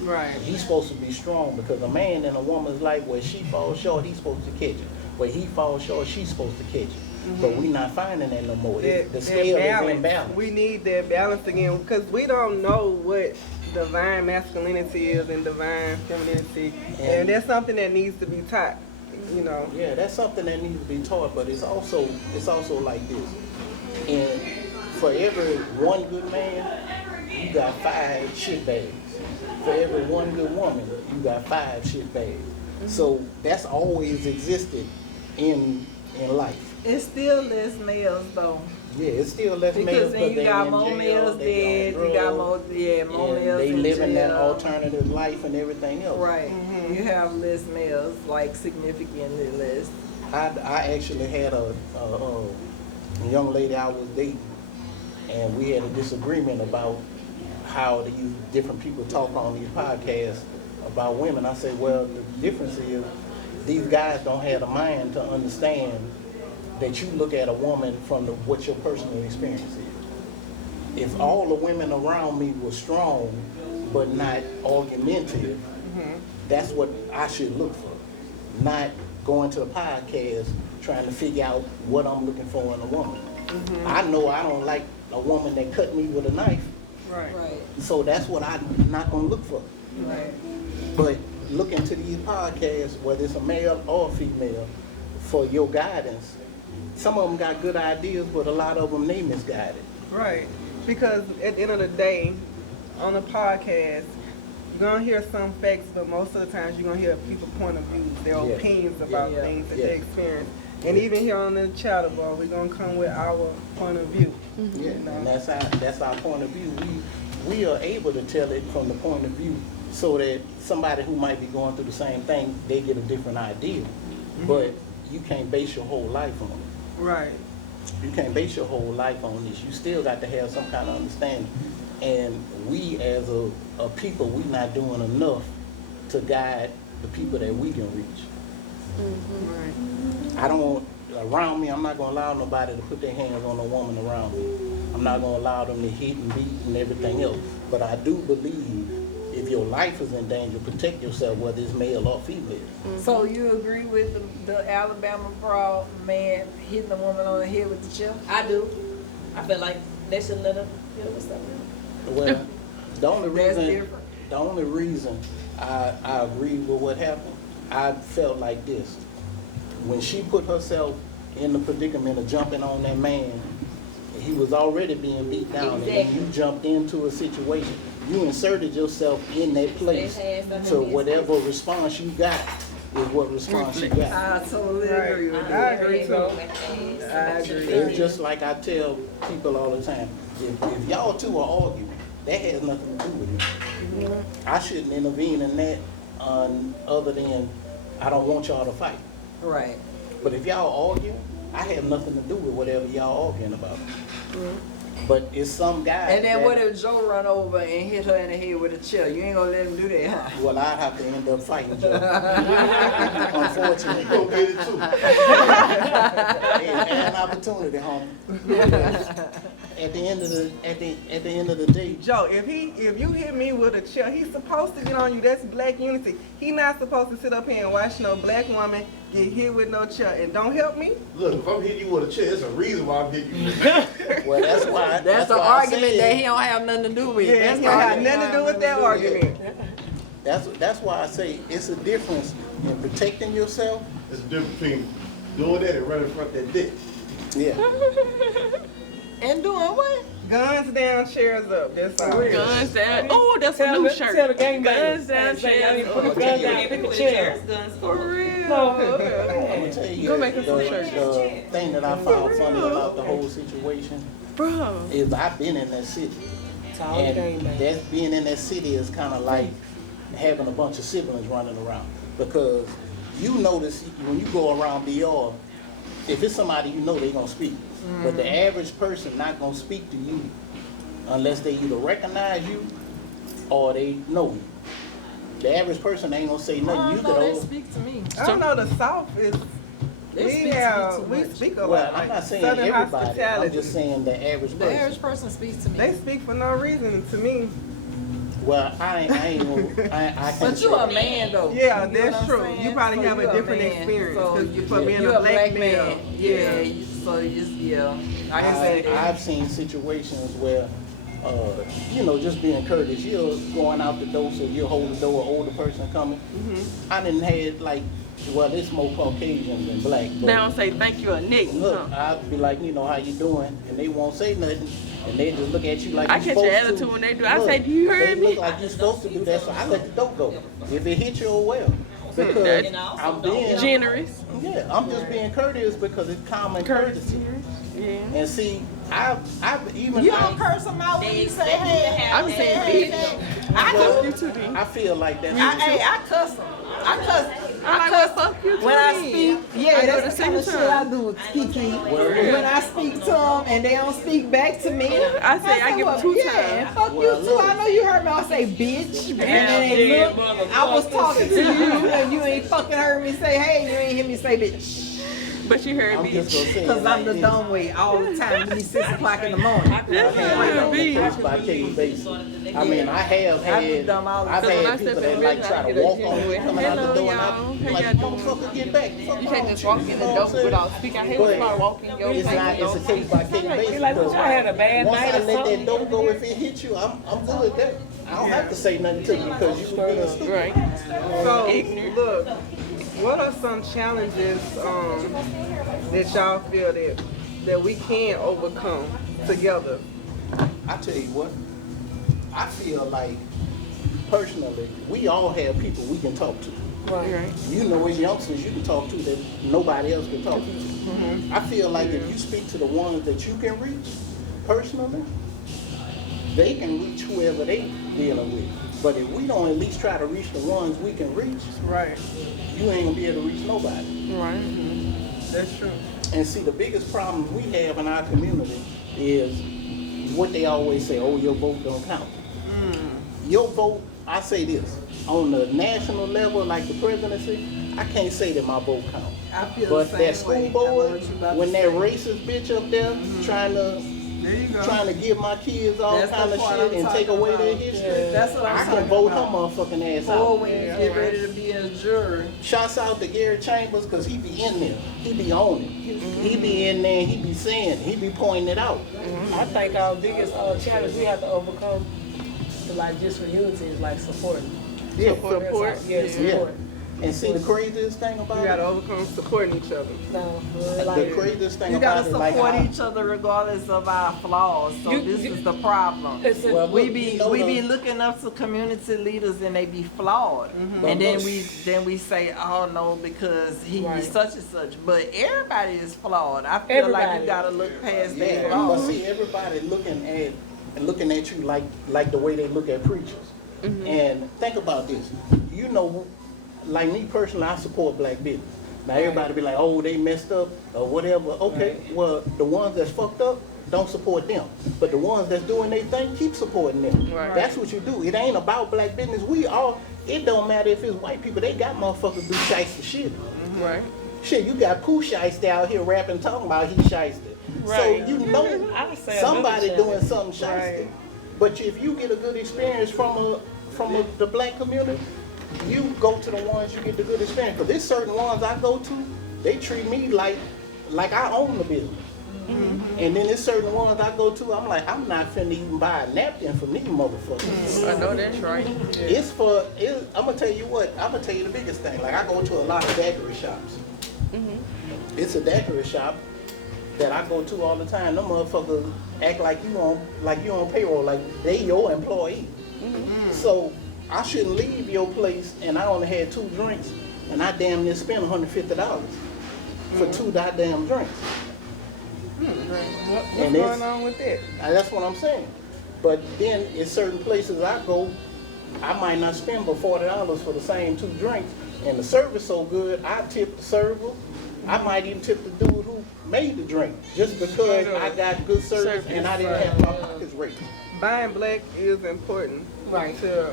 Right. He's supposed to be strong, because a man in a woman's life, where she falls short, he's supposed to catch it. Where he falls short, she's supposed to catch it. But we're not finding that no more. The scale is imbalanced. We need that balance again, because we don't know what divine masculinity is and divine femininity, and that's something that needs to be taught. You know. Yeah, that's something that needs to be taught, but it's also like this. And for every one good man, you got 5 shitbags. for every one good woman, you got 5 shit bags. So that's always existed in life. It's still less males though. Yeah, it's still less Because males. then you got in more jail, males they dead, on you got drugs, more and males they in living that jail. alternative life and everything else. Right. You have less males, like significantly less. I actually had a young lady I was dating, and we had a disagreement about how these different people talk on these podcasts about women. I said, well, the difference is these guys don't have the mind to understand that you look at a woman from what your personal experience is. If all the women around me were strong but not argumentative, that's what I should look for. Not going to the podcast trying to figure out what I'm looking for in a woman. I know I don't like a woman that cut me with a knife. Right. So that's what I'm not gonna look for. Right. But look into these podcasts, whether it's a male or a female, for your guidance. Some of them got good ideas, but a lot of them they misguided. Right. Because at the end of the day, on the podcast, you're gonna hear some facts, but most of the times you're gonna hear people's point of views, their opinions about things that they experience. And even here on the chatter bar, we're gonna come with our point of view. Yeah, and that's our point of view. We are able to tell it from the point of view so that somebody who might be going through the same thing, they get a different idea. But you can't base your whole life on it. Right. You can't base your whole life on this. You still got to have some kind of understanding. And we as a people, we not doing enough to guide the people that we can reach. Right. I don't, around me, I'm not gonna allow nobody to put their hands on a woman around me. I'm not gonna allow them to hit and beat and everything else. But I do believe if your life is in danger, protect yourself, whether it's male or female. So you agree with the Alabama broad man hitting a woman on the head with the chair? I do. I feel like they should let her hit her with something. Well, That's different. the only reason I agree with what happened, I felt like this. When she put herself in the predicament of jumping on that man, he was already being beat down, and you jumped into a situation. You inserted yourself in that place, so whatever response you got is what response you got. I totally agree with that. I agree too. I agree. It's just like I tell people all the time, if y'all two are arguing, that has nothing to do with me. I shouldn't intervene in that other than I don't want y'all to fight. Right. But if y'all arguing, I have nothing to do with whatever y'all arguing about. But it's some guy. And then what if Joe run over and hit her in the head with a chair? You ain't gonna let him do that, huh? Well, I'd have to end up fighting Joe. Unfortunately. Go get it too. An opportunity, homie. At the end of the day, Joe, if you hit me with a chair, he's supposed to get on you. That's black unity. He not supposed to sit up here and watch no black woman get hit with no chair and don't help me. Look, if I'm hitting you with a chair, there's a reason why I'm hitting you. Well, that's why. That's the argument that he don't have nothing to do with. Yeah, he don't have nothing to do with that argument. That's why I say it's a difference in protecting yourself. There's a difference between doing that and running in front of that dick. Yeah. And doing what? Guns down, chairs up. That's all. Guns down. Oh, that's a new shirt. Tell the gang Guns down, chairs chairs up. up. Guns down, pick a chair. For real. I'm gonna tell you, Go make us some the shirts. thing that I found funny about the whole situation Bro. is I've been in that city. And that being in that city is kind of like having a bunch of siblings running around. Because you notice when you go around BR, if it's somebody you know, they're going to speak. But the average person not going to speak to you unless they either recognize you or they know you. The average person ain't going to say nothing. You They could speak to me. I don't know, the South is, we speak a lot. Well, I'm like not saying Southern everybody. hospitality. I'm just saying the average The person. average person speaks to me. They speak for no reason to me. Well, I can't. But you a man though. Yeah, You know that's what I'm true. saying? You probably So have you a different man. experience So because for being you a black man. male. Yeah. So you I can say that. I've seen situations where, just being courteous, you're going out the door, so you hold the door, older person coming. I didn't have it's more Caucasian than black. But They don't say thank you or Nick. look, I'd be like, how you doing? And they won't say nothing. and they just look at you like I you're catch supposed your to. attitude when they do. I Look, say, do you they heard look me? like you're supposed to do that, so I let the dope go. If it hit you, oh well. Because I'm being generous. Yeah, I'm just being courteous because it's common courtesy. Yeah. And see, I've even You don't curse them out when you say hey. I'm saying bitch. I Fuck do. you too, then. I feel like that's I cuss them. I cuss. I'm like, well, fuck you too, When I then. speak, yeah, I do that's the the kind of same shit I time. do with Kiki. When I speak to them and they don't speak back to me, I say I give them 2 yeah, times. fuck you too. I know you heard me. I say bitch, and then they look. I was talking to you and you ain't fucking heard me say hey. You ain't hear me say bitch. But you heard I'm me. just gonna say Cause it I'm the like dumb way all the time. It be 6 o'clock in the morning. I have on a case by case basis. I mean, I have had dumb all the I've time. had people that like try to walk on me coming out the door, and I'm like, motherfucker, get back. You can't just walk in the door without speaking. I hate when somebody walk in your It's face. not. It's a case by case basis. Like, what, y'all had a bad Once night I or let that something? door go, if it hit you, I'm good at that. I don't have to say nothing to you because you were being stupid. Right. So, look, what are some challenges that y'all feel that we can overcome together? I tell you what, I feel like personally, we all have people we can talk to. Right. You know, as youngsters, you can talk to that nobody else can talk to. I feel like if you speak to the ones that you can reach personally, they can reach whoever they dealing with. But if we don't at least try to reach the ones we can reach, Right. you ain't gonna be able to reach nobody. Right. That's true. And see, the biggest problem we have in our community is what they always say, oh, your vote don't count. Your vote, I say this, on the national level, like the presidency, I can't say that my vote counts. I feel But the that same school way. board, when that racist bitch up there trying There you go. to give my kids all That's the kind of part shit I'm and take talking away their about. history, That's what I'm I can talking vote about. her motherfucking ass Or out. when you get ready to be a jury. Shouts out to Gary Chambers because he be in there. He be on it. He be in there and he be saying, he be pointing it out. I think our biggest challenge we have to overcome to like just for unity is like support. Yeah, Support. Yeah, support. And see, the craziest thing You about gotta it, overcome supporting each other. the craziest thing You about gotta it, like, support I- each other regardless of our flaws. So this is the problem. Well, we look, be you know we the- be looking up to community leaders and they be flawed, and then we say, oh no, because he is such and such. But everybody is flawed. I feel like Everybody. you gotta look past Yeah, their but flaws. see, everybody looking at you like the way they look at preachers. And think about this. You know, like me personally, I support black business. Now everybody be like, oh, they messed up or whatever. Okay, well, the ones that's fucked up, don't support them. But the ones that's doing their thing, keep supporting them. Right. That's what you do. It ain't about black business. It don't matter if it's white people. They got motherfuckers do shiesty shit. Right. Shit, you got Pooh Shiesty out here rapping, talking about he shiesty. Right. So you know I would say somebody another doing something shiesty. But if you get a good experience from the black community, you go to the ones you get the good experience. Because there's certain ones I go to, they treat me like I own the business. And then there's certain ones I go to, I'm like, I'm not finna even buy a napkin from these motherfuckers. I know that's right. I'm gonna tell you the biggest thing. Like I go to a lot of daiquiri shops. It's a daiquiri shop that I go to all the time. Them motherfuckers act like you on payroll, like they your employee. So I shouldn't leave your place and I only had 2 drinks and I damn near spent $150 for 2 goddamn drinks. What's going on with that? That's what I'm saying. But then in certain places I go, I might not spend but $40 for the same 2 drinks, and the service so good, I tip the server. I might even tip the dude who made the drink, just because I got good service and I didn't have my pockets raped. Buying black is important. Right. To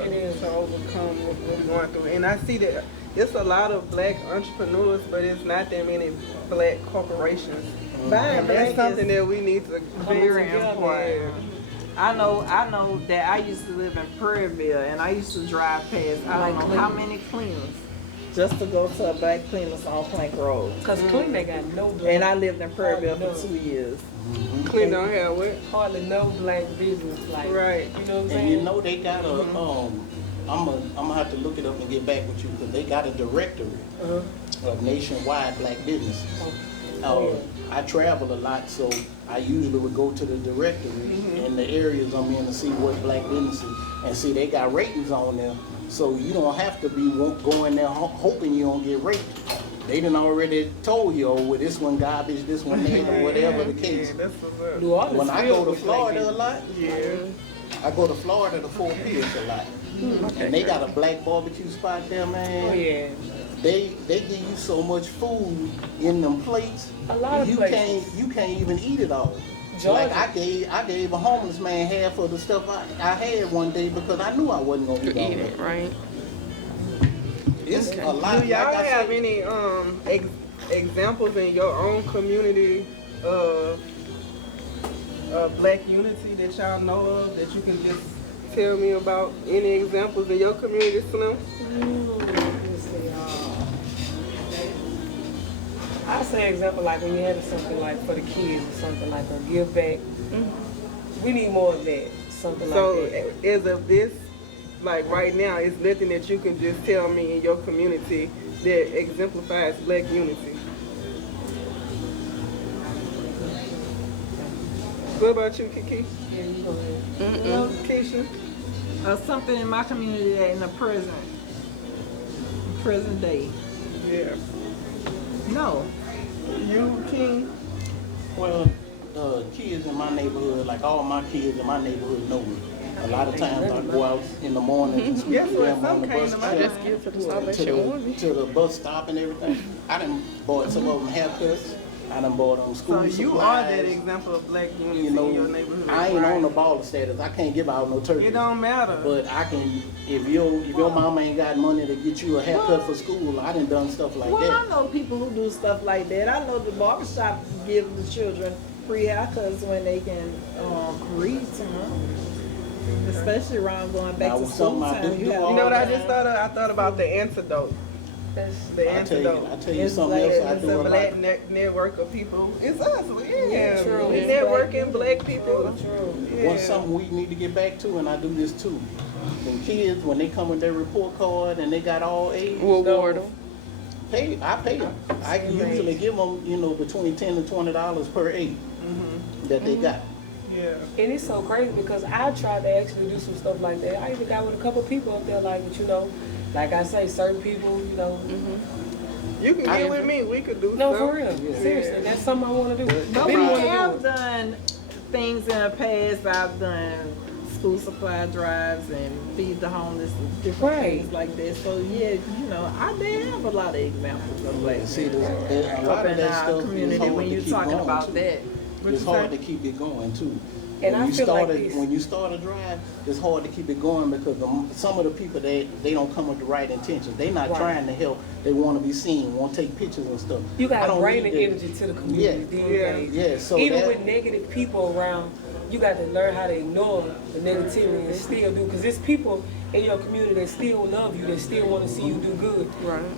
overcome what we're going through. And I see that it's a lot of black entrepreneurs, but it's not that many black corporations. Buying And that's black something is that we need to very together. important. I know that I used to live in Prairieville and I used to drive past I don't know how many cleaners just to go to a black cleaners on Plank Road. Because Clean they got no black. And I lived in Prairieville for 2 years. Clean don't have what? Hardly no black business, like, Right. you know what I'm saying? And you know they got a I'm gonna have to look it up and get back with you because they got a directory of nationwide black businesses. I travel a lot, so I usually would go to the directory in the areas I'm in to see what black businesses, and see they got ratings on there. So you don't have to be going there hoping you don't get raped. They done already told you, oh, well, this one garbage, this one that, or whatever the case. When I go to Florida a lot, I go to Florida to Fort Pierce a lot. And they got a black barbecue spot there, man. Oh, yeah. They give you so much food in them plates. A lot of places. You can't even eat it all. Like I gave a homeless man half of the stuff I had one day because I knew I wasn't gonna eat it. Right. It's a lot. Do y'all have any examples in your own community of black unity that y'all know of that you can just tell me about? Any examples in your community, Slim? I say example like when you have something like for the kids or something like a give back. We need more of that. Something like that. So as of this, like right now, it's nothing that you can just tell me in your community that exemplifies black unity. What about you, Kiki? Yeah, you go ahead. Keisha? Something in my community that in the present day. Yeah. No. You, King? Well, kids in my neighborhood, like all my kids in my neighborhood know me. A lot of times I go out in the morning and speak to them on the bus to the bus stop and everything. I done bought some of them haircuts. I done bought them school supplies. So you are that example of black unity in your neighborhood. I ain't on the baller status. I can't give out no turkey. It don't matter. But I can, if your mama ain't got money to get you a haircut for school, I done stuff like that. Well, I know people who do stuff like that. I know the barbershop give the children free haircuts when they can read to them. Especially around going back to school time. You know what I just thought of? I thought about the antidote. That's the antidote. I tell you something else I do a lot. Black network of people. It's us. Yeah. True. We networking black people. What's something we need to get back to, and I do this too. When kids, when they come with their report card and they got all A's, reward them. I pay them. I can usually give them, between $10 to $20 per A that they got. Yeah. And it's so crazy because I tried to actually do some stuff like that. I even got with a couple people up there, like like I say, certain people, You can get with me. We could do No, stuff. for real. Seriously, that's something I want to do. But we have done things in the past. I've done school supply drives and feed the homeless and different things like that. So yeah, I did have a lot of examples of black people A lot of that stuff community is hard when to you're keep talking going about too. that. It's hard to keep it going too. And I feel like when you start a drive, it's hard to keep it going because some of the people they don't come with the right intentions. They're not trying to help. They want to be seen, want to take pictures and stuff. You got to bring the energy to the community. Yeah. So even with negative people around, you got to learn how to ignore the negativity and still do. Because there's people in your community that still love you, that still want to see you do good,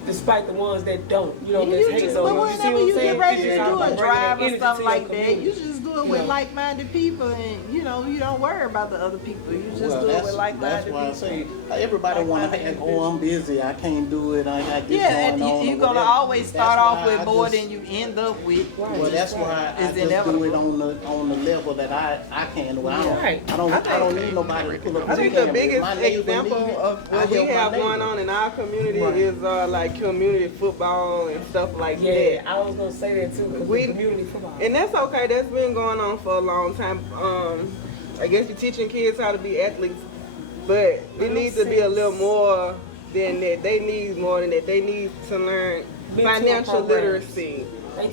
despite the ones that don't. That's hate on you. Whenever you get ready to do a drive or stuff like that, community. you just do it with like-minded people, and you don't worry about the other people. You just do it with like-minded people. That's why I say everybody want to act, I'm busy, I can't do it, I got this going on. You're gonna always start off with more than you end up with. Well, that's why I just do it on the level that I can. I don't need nobody to pull up. I think the biggest example of what we have going on in our community is like community football and stuff like that. Yeah, I was gonna say that too. Community football, and that's okay. That's been going on for a long time. I guess you're teaching kids how to be athletes, but it needs to be a little more than that. They need more than that. They need to learn financial literacy,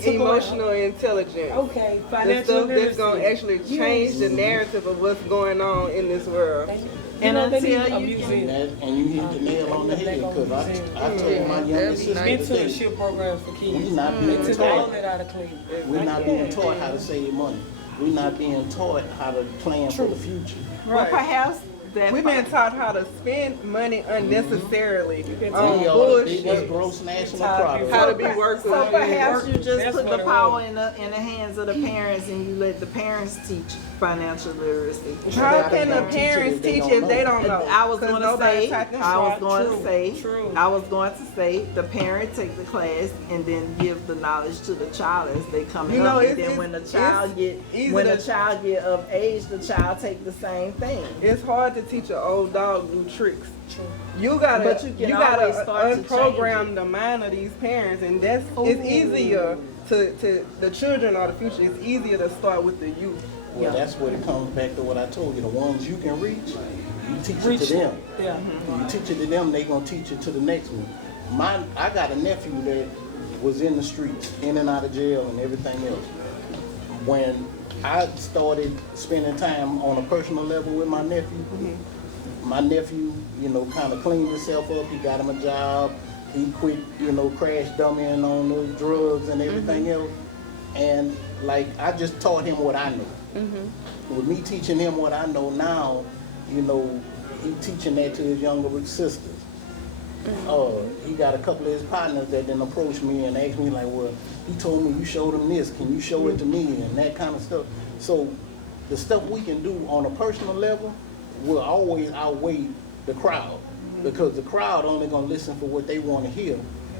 emotional intelligence. Okay, financial literacy. That's going to actually change the Yes. narrative of what's going on in this world. And until you and you hit the nail on the head because I told my youngest sister mentorship programs for kids. We're not being all taught. that out of Cleveland. We're not being taught how to save money. We're not being taught how to plan for the future. Well, perhaps We've been taught how to spend money unnecessarily on We are the bullshit. biggest gross national product. How to be worth So it. perhaps you just That's put what the it power in the hands of the parents and you let the parents teach financial literacy. How can the parents teach if they don't know? I was 'Cause going to nobody say, taught them. I was going to say, the parent take the class and then give the knowledge to the child as they come You up. know, And then when the child get of age, the child take the same thing. It's hard to teach an old dog new tricks. You gotta, But you can always start to unprogram change the mind of these parents, and it's easier to the children are the future. It's easier to start with the youth. Well, that's what it comes back to what I told you. The ones you can reach, you teach it to them. Yeah. You teach it to them, they gonna teach it to the next one. I got a nephew that was in the streets, in and out of jail and everything else. When I started spending time on a personal level with my nephew, kind of cleaned himself up. He got him a job. He quit, crash dummying on those drugs and everything else. And like, I just taught him what I know. With me teaching him what I know now, he teaching that to his younger sisters. He got a couple of his partners that then approached me and asked me like, well, he told me you showed him this, can you show it to me, and that kind of stuff. So the stuff we can do on a personal level will always outweigh the crowd, because the crowd only gonna listen for what they want to hear,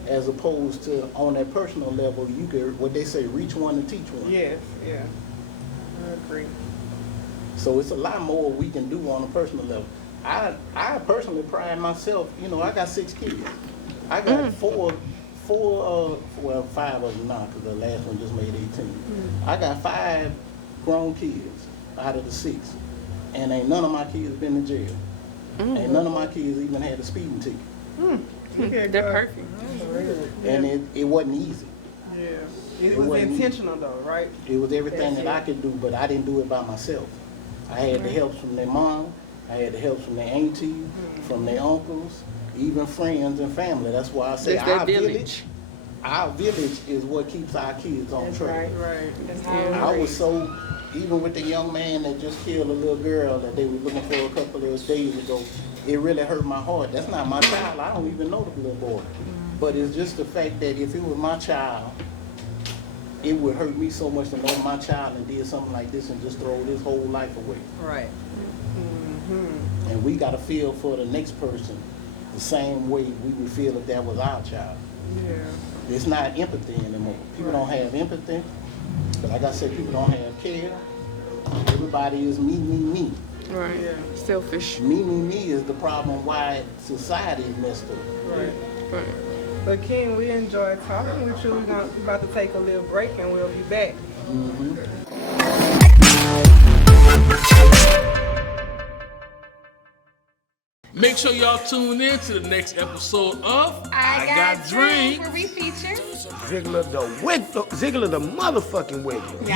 as opposed to on that personal level, you could, what they say, reach one and teach one. Yes, yeah, I agree. So it's a lot more we can do on a personal level. I personally pride myself, I got 6 kids. I got five of them now, because the last one just made 18. I got 5 grown kids out of the 6. And ain't none of my kids been to jail. Ain't none of my kids even had a speeding ticket. They're perfect. And it wasn't easy. Yeah. It was intentional though, right? It was everything that I could do, but I didn't do it by myself. I had the help from their mom, I had the help from their auntie, from their uncles, even friends and family. That's why I say our village is what keeps our kids on track. Right. I was so, even with the young man that just killed a little girl that they were looking for a couple of days ago, it really hurt my heart. That's not my child. I don't even know the little boy. But it's just the fact that if it was my child, it would hurt me so much to know my child and did something like this and just throw his whole life away. Right. And we got to feel for the next person the same way we would feel if that was our child. Yeah. It's not empathy anymore. People don't have empathy. But like I said, people don't have care. Everybody is me. Right. Yeah. Selfish. Me is the problem why society is messed up. Right. But King, we enjoyed talking with you. We're about to take a little break and we'll be back. Make sure y'all tune in to the next episode of I Got Drink. Where we feature Ziggler the motherfucking Wiggler.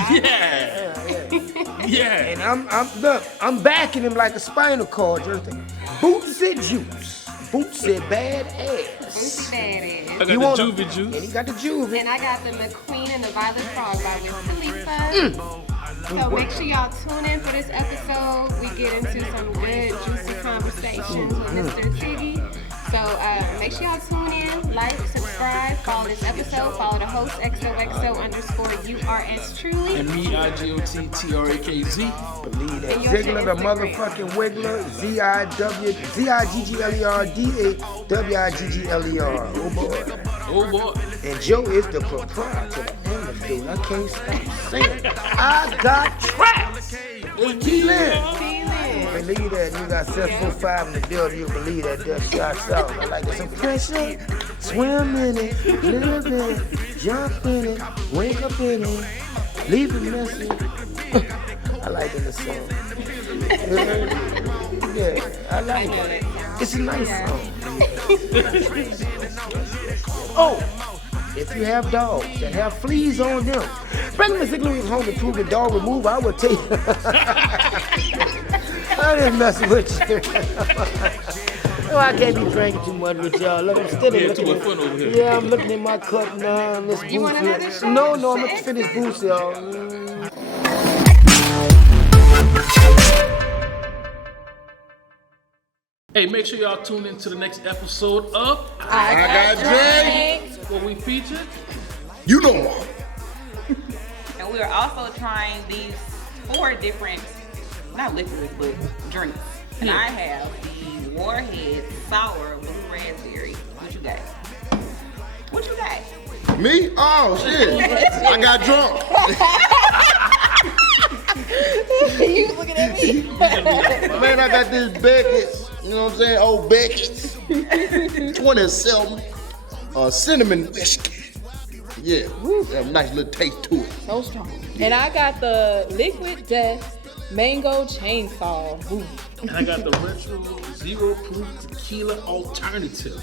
Yeah. And I'm backing him like a spinal cord. Boots said juice. Boots said bad ass. badass. I got the Juvie juice. And he got the Juvie. And I got the McQueen and the Violet Frog by Wiz Khalifa. So make sure y'all tune in for this episode. We get into some good, juicy conversations with Mr. Tiggy. So make sure y'all tune in, like, subscribe, follow this episode, follow the host, XOXO_URS Truly. And me, IGOTTRAKZ. Believe that. Ziggler the motherfucking Wiggler. ZIGGLERDAWIGGLER. Oh boy. And Joe is the proprietor of the antidote. I can't stop saying it. I got trapped. Believe that. You got 745 in the building. You believe that. That shot's out. I like it. Some pressure. Swim in it. Live in it. Jump in it. Wake up in it. Leave a message. I like it, the song. Yeah, I like it. It's a nice song. Oh, if you have dogs that have fleas on them, bring them to Ziggler home to prove a dog removal. I will take. I didn't mess with you. No, I can't be drinking too much with y'all. Look, I'm still looking at fun over here. Yeah, I'm looking at my cup now. You want another shot? No, I'm going to finish boost, y'all. Hey, make sure y'all tune in to the next episode of I Got Drinks, where we feature. You know what? And we are also trying these 4 different, not liquids, but drinks. And I have the Warhead Sour Blue Raspberry. What you got? What you got? Me? Oh, shit. I got drunk. You was looking at me. Man, I got this Beckett's, you know what I'm saying? Old Beckett's. 27 cinnamon whiskey. Yeah, have a nice little taste to it. So strong. And I got the Liquid Death Mango Chainsaw. Ooh. And I got the Retro Zero Proof Tequila Alternative.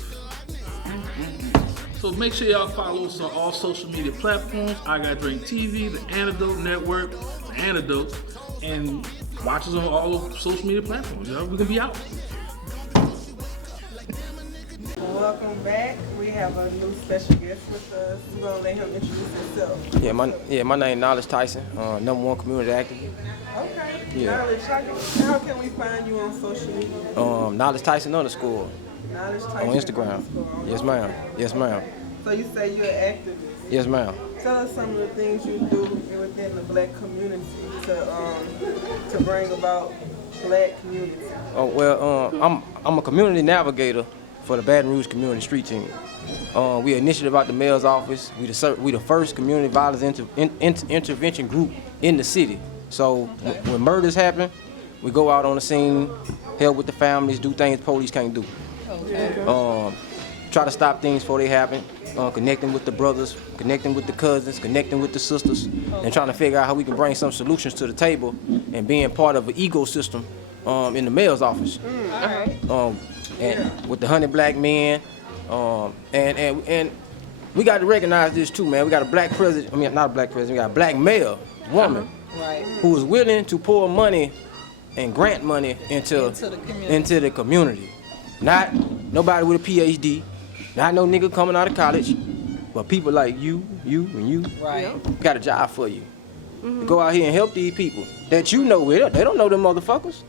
So make sure y'all follow us on all social media platforms. I Got Drink TV, the Antidote Network, the Antidote, and watch us on all of social media platforms. Y'all, we're gonna be out. Welcome back. We have a new special guest with us. We're gonna let him introduce himself. My name Knowledge Tyson, #1 community activist. Okay. Yeah. Knowledge, how can we find you on social media? Knowledge Tyson _ Knowledge Tyson on Instagram. Yes, ma'am. Yes, ma'am. So you say you're an activist. Yes, ma'am. Tell us some of the things you do within the black community to bring about black community. Oh well, I'm a community navigator for the Baton Rouge Community Street Team. We initiative out the mayor's office. We the first community violence intervention group in the city. So when murders happen, we go out on the scene, help with the families, do things police can't do. Okay. Try to stop things before they happen. Connecting with the brothers, connecting with the cousins, connecting with the sisters, and trying to figure out how we can bring some solutions to the table and being part of an ecosystem in the mayor's office. And with the 100 black men, and we got to recognize this too, man. We got a black president. I mean, not a black president. We got a black mayor, woman, who is willing to pour money and grant money into the community. Not nobody with a PhD, not no nigga coming out of college, but people like you, and you. Right. Got a job for you. Go out here and help these people that you know with. They don't know them motherfuckers.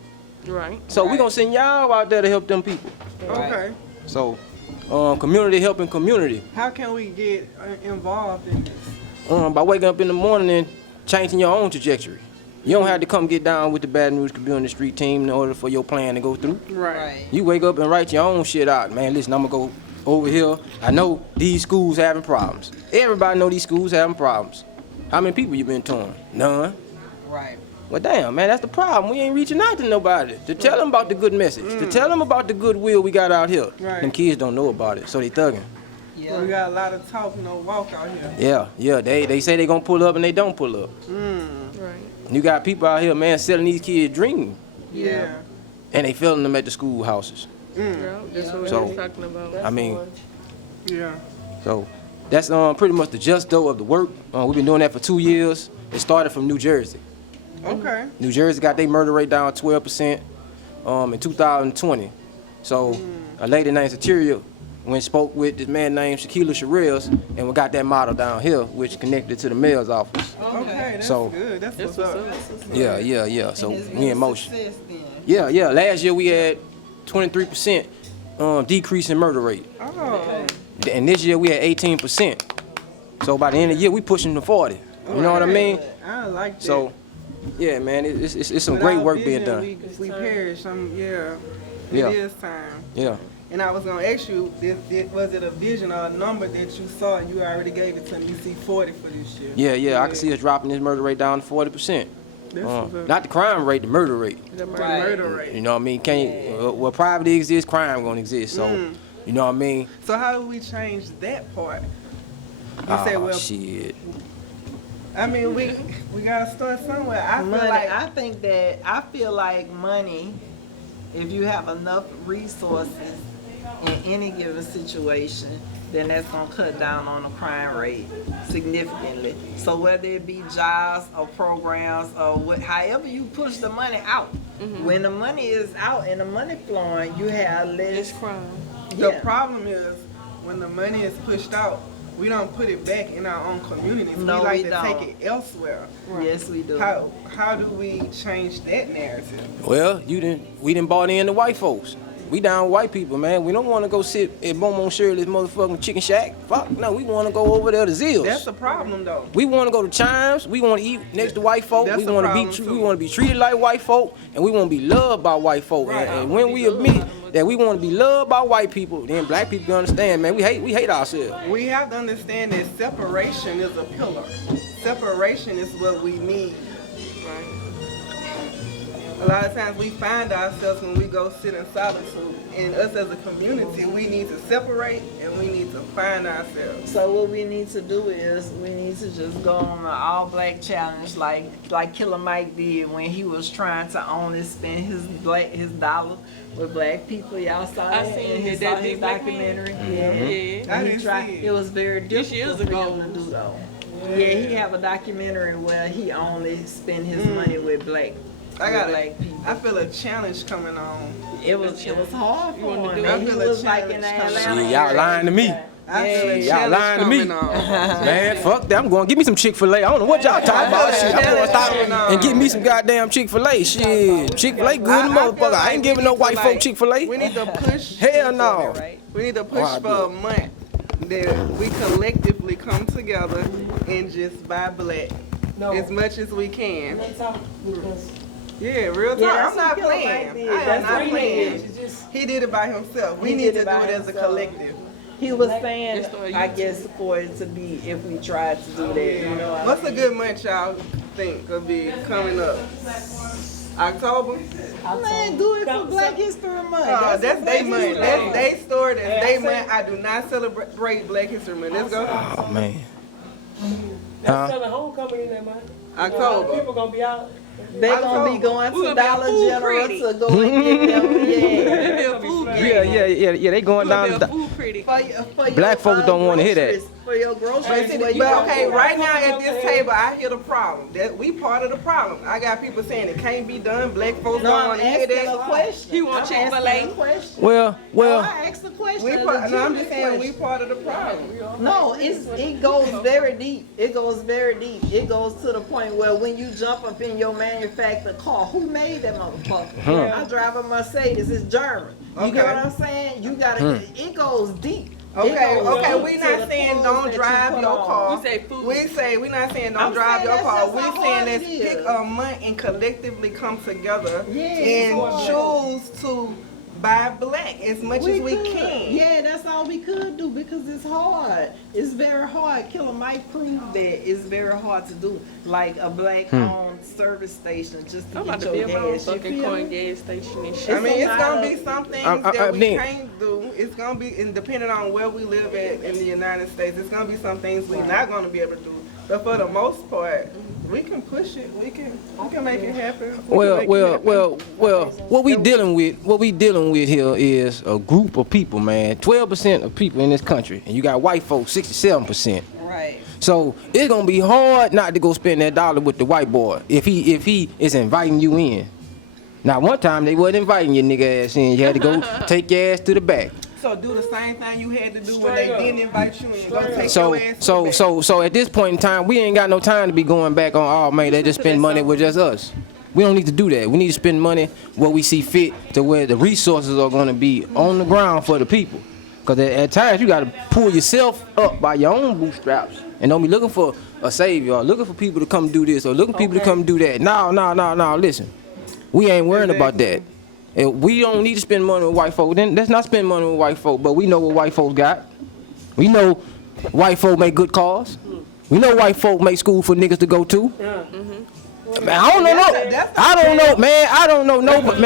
Right. So we gonna send y'all out there to help them people. Okay. So, community helping community. How can we get involved in this? By waking up in the morning and changing your own trajectory. You don't have to come get down with the Baton Rouge Community Street Team in order for your plan to go through. Right. You wake up and write your own shit out. Man, listen, I'm gonna go over here. I know these schools having problems. Everybody know these schools having problems. How many people you been to? None. Right. Well, damn, man, that's the problem. We ain't reaching out to nobody to tell them about the good message, to tell them about the goodwill we got out here. Right. Them kids don't know about it, so they thugging. Yeah. We got a lot of talk, no walk out here. Yeah, they say they gonna pull up and they don't pull up. Right. You got people out here, man, selling these kids dreams. Yeah. And they filling them at the schoolhouses. Yeah, that's what So, we were talking about. I mean, Yeah. so that's pretty much the just dough of the work. We've been doing that for 2 years. It started from New Jersey. Okay. New Jersey got their murder rate down 12% in 2020. So a lady named Sateria went and spoke with this man named Shaquilla Sherrills, and we got that model down here, which connected to the mayor's office. Okay, that's So- good. That's what's up. Yeah. So we in motion. Yeah. Last year we had 23% decrease in murder rate. Oh. And this year we had 18%. So by the end of the year we pushing to 40. You know what I mean? I like that. So yeah, man, it's some Without great work being vision, done. We perish. Yeah. It is time. Yeah. And I was gonna ask you, was it a vision or a number that you saw and you already gave it to me? You see 40 for this year. Yeah, I can see us dropping this murder rate down to 40%. That's what's up. Not the crime rate, the murder rate. The murder rate. You know what I mean? Where poverty exists, crime gonna exist. So, you know what I mean? So how do we change that part? You say, well, shit. I mean, we gotta start somewhere. I feel like money, if you have enough resources in any given situation, then that's gonna cut down on the crime rate significantly. So whether it be jobs or programs or however you push the money out, when the money is out and the money flowing, you have less crime. The problem is when the money is pushed out, we don't put it back in our own communities. No, we like we to don't. take it elsewhere. Yes, we do. How do we change that narrative? Well, we done bought in the white folks. We down white people, man. We don't want to go sit at Beaumont Shirley's motherfucking chicken shack. Fuck no, we want to go over there to Zill's. That's the problem, though. We want to go to Chimes. We want to eat next to white folk. That's We want to be treated like white folk, and we want to be loved by white folk. Right. And when we admit that we want to be loved by white people, then black people understand, man. We hate ourselves. We have to understand that separation is a pillar. Separation is what we need. Right? A lot of times we find ourselves when we go sit in solitude. And us as a community, we need to separate and we need to find ourselves. So what we need to do is we need to just go on an all-black challenge like Killer Mike did when he was trying to only spend his dollar with black people. Y'all saw that in his documentary. Mm-hmm. I didn't see it. It was very difficult for him to do though. Yeah, he have a documentary where he only spend his money with black. I feel a challenge coming on. It was hard for him. I feel a challenge coming on. Y'all lying to me. Y'all lying to me. Man, fuck that. I'm going to give me some Chick-fil-A. I don't know what y'all talking about. Shit, I'm going to stop and get me some goddamn Chick-fil-A. Shit, Chick-fil-A good motherfucker. I ain't giving no white folk Chick-fil-A. We need to push. Hell no. We need to push for a month that we collectively come together and just buy black as much as we can. Yeah, real talk. I'm not playing. I am not playing. He did it by himself. We need to do it as a collective. He was saying, I guess, for it to be if we tried to do that. You know, what's a good month y'all think could be coming up? October? Man, do it for Black History Month. That's their month. That's their story. That's their month. I do not celebrate Black History Month. Let's go. Oh, man. That's selling homecoming in that month. October. People gonna be out. They're gonna be going to Dollar General to go and get them. Yeah. They going down to For black folks don't want to hear that. For your groceries. But okay, right now at this table, I hear the problem. That we part of the problem. I got people saying it can't be done. Black folks don't want to hear that. Question. You want Chick-fil-A? Well. I asked the question. I'm just saying we part of the problem. No, it goes very deep. It goes very deep. It goes to the point where when you jump up in your manufactured car, who made that motherfucker? I drive a Mercedes. It's German. You get what I'm saying? You gotta. It goes deep. Okay, we not saying don't drive your car. We not saying don't drive your car. We saying let's pick a month and collectively come together and choose to buy black as much as we can. Yeah, that's all we could do because it's hard. It's very hard. Killer Mike proved that it's very hard to do. Like a black-owned service station just to get your gas. Fucking coin gas station and shit. I mean, it's gonna be some things that we can't do. It's gonna be, and depending on where we live at in the United States, it's gonna be some things we're not gonna be able to do. But for the most part, we can push it. We can make it happen. Well. What we dealing with here is a group of people, man. 12% of people in this country, and you got white folks, 67%. Right. So it's gonna be hard not to go spend that dollar with the white boy if he is inviting you in. Now, one time they wasn't inviting your nigga ass in. You had to go take your ass to the back. So do the same thing you had to do when they didn't invite you in. Go take your ass to the back. So at this point in time, we ain't got no time to be going back on, oh man, they just spend money with just us. We don't need to do that. We need to spend money where we see fit to where the resources are going to be on the ground for the people. Because at times you got to pull yourself up by your own bootstraps and don't be looking for a savior or looking for people to come do this or looking for people to come do that. No, listen. We ain't worrying about that. If we don't need to spend money with white folk, then let's not spend money with white folk, but we know what white folks got. We know white folk make good cars. We know white folk make school for niggas to go to. Man, I don't know, but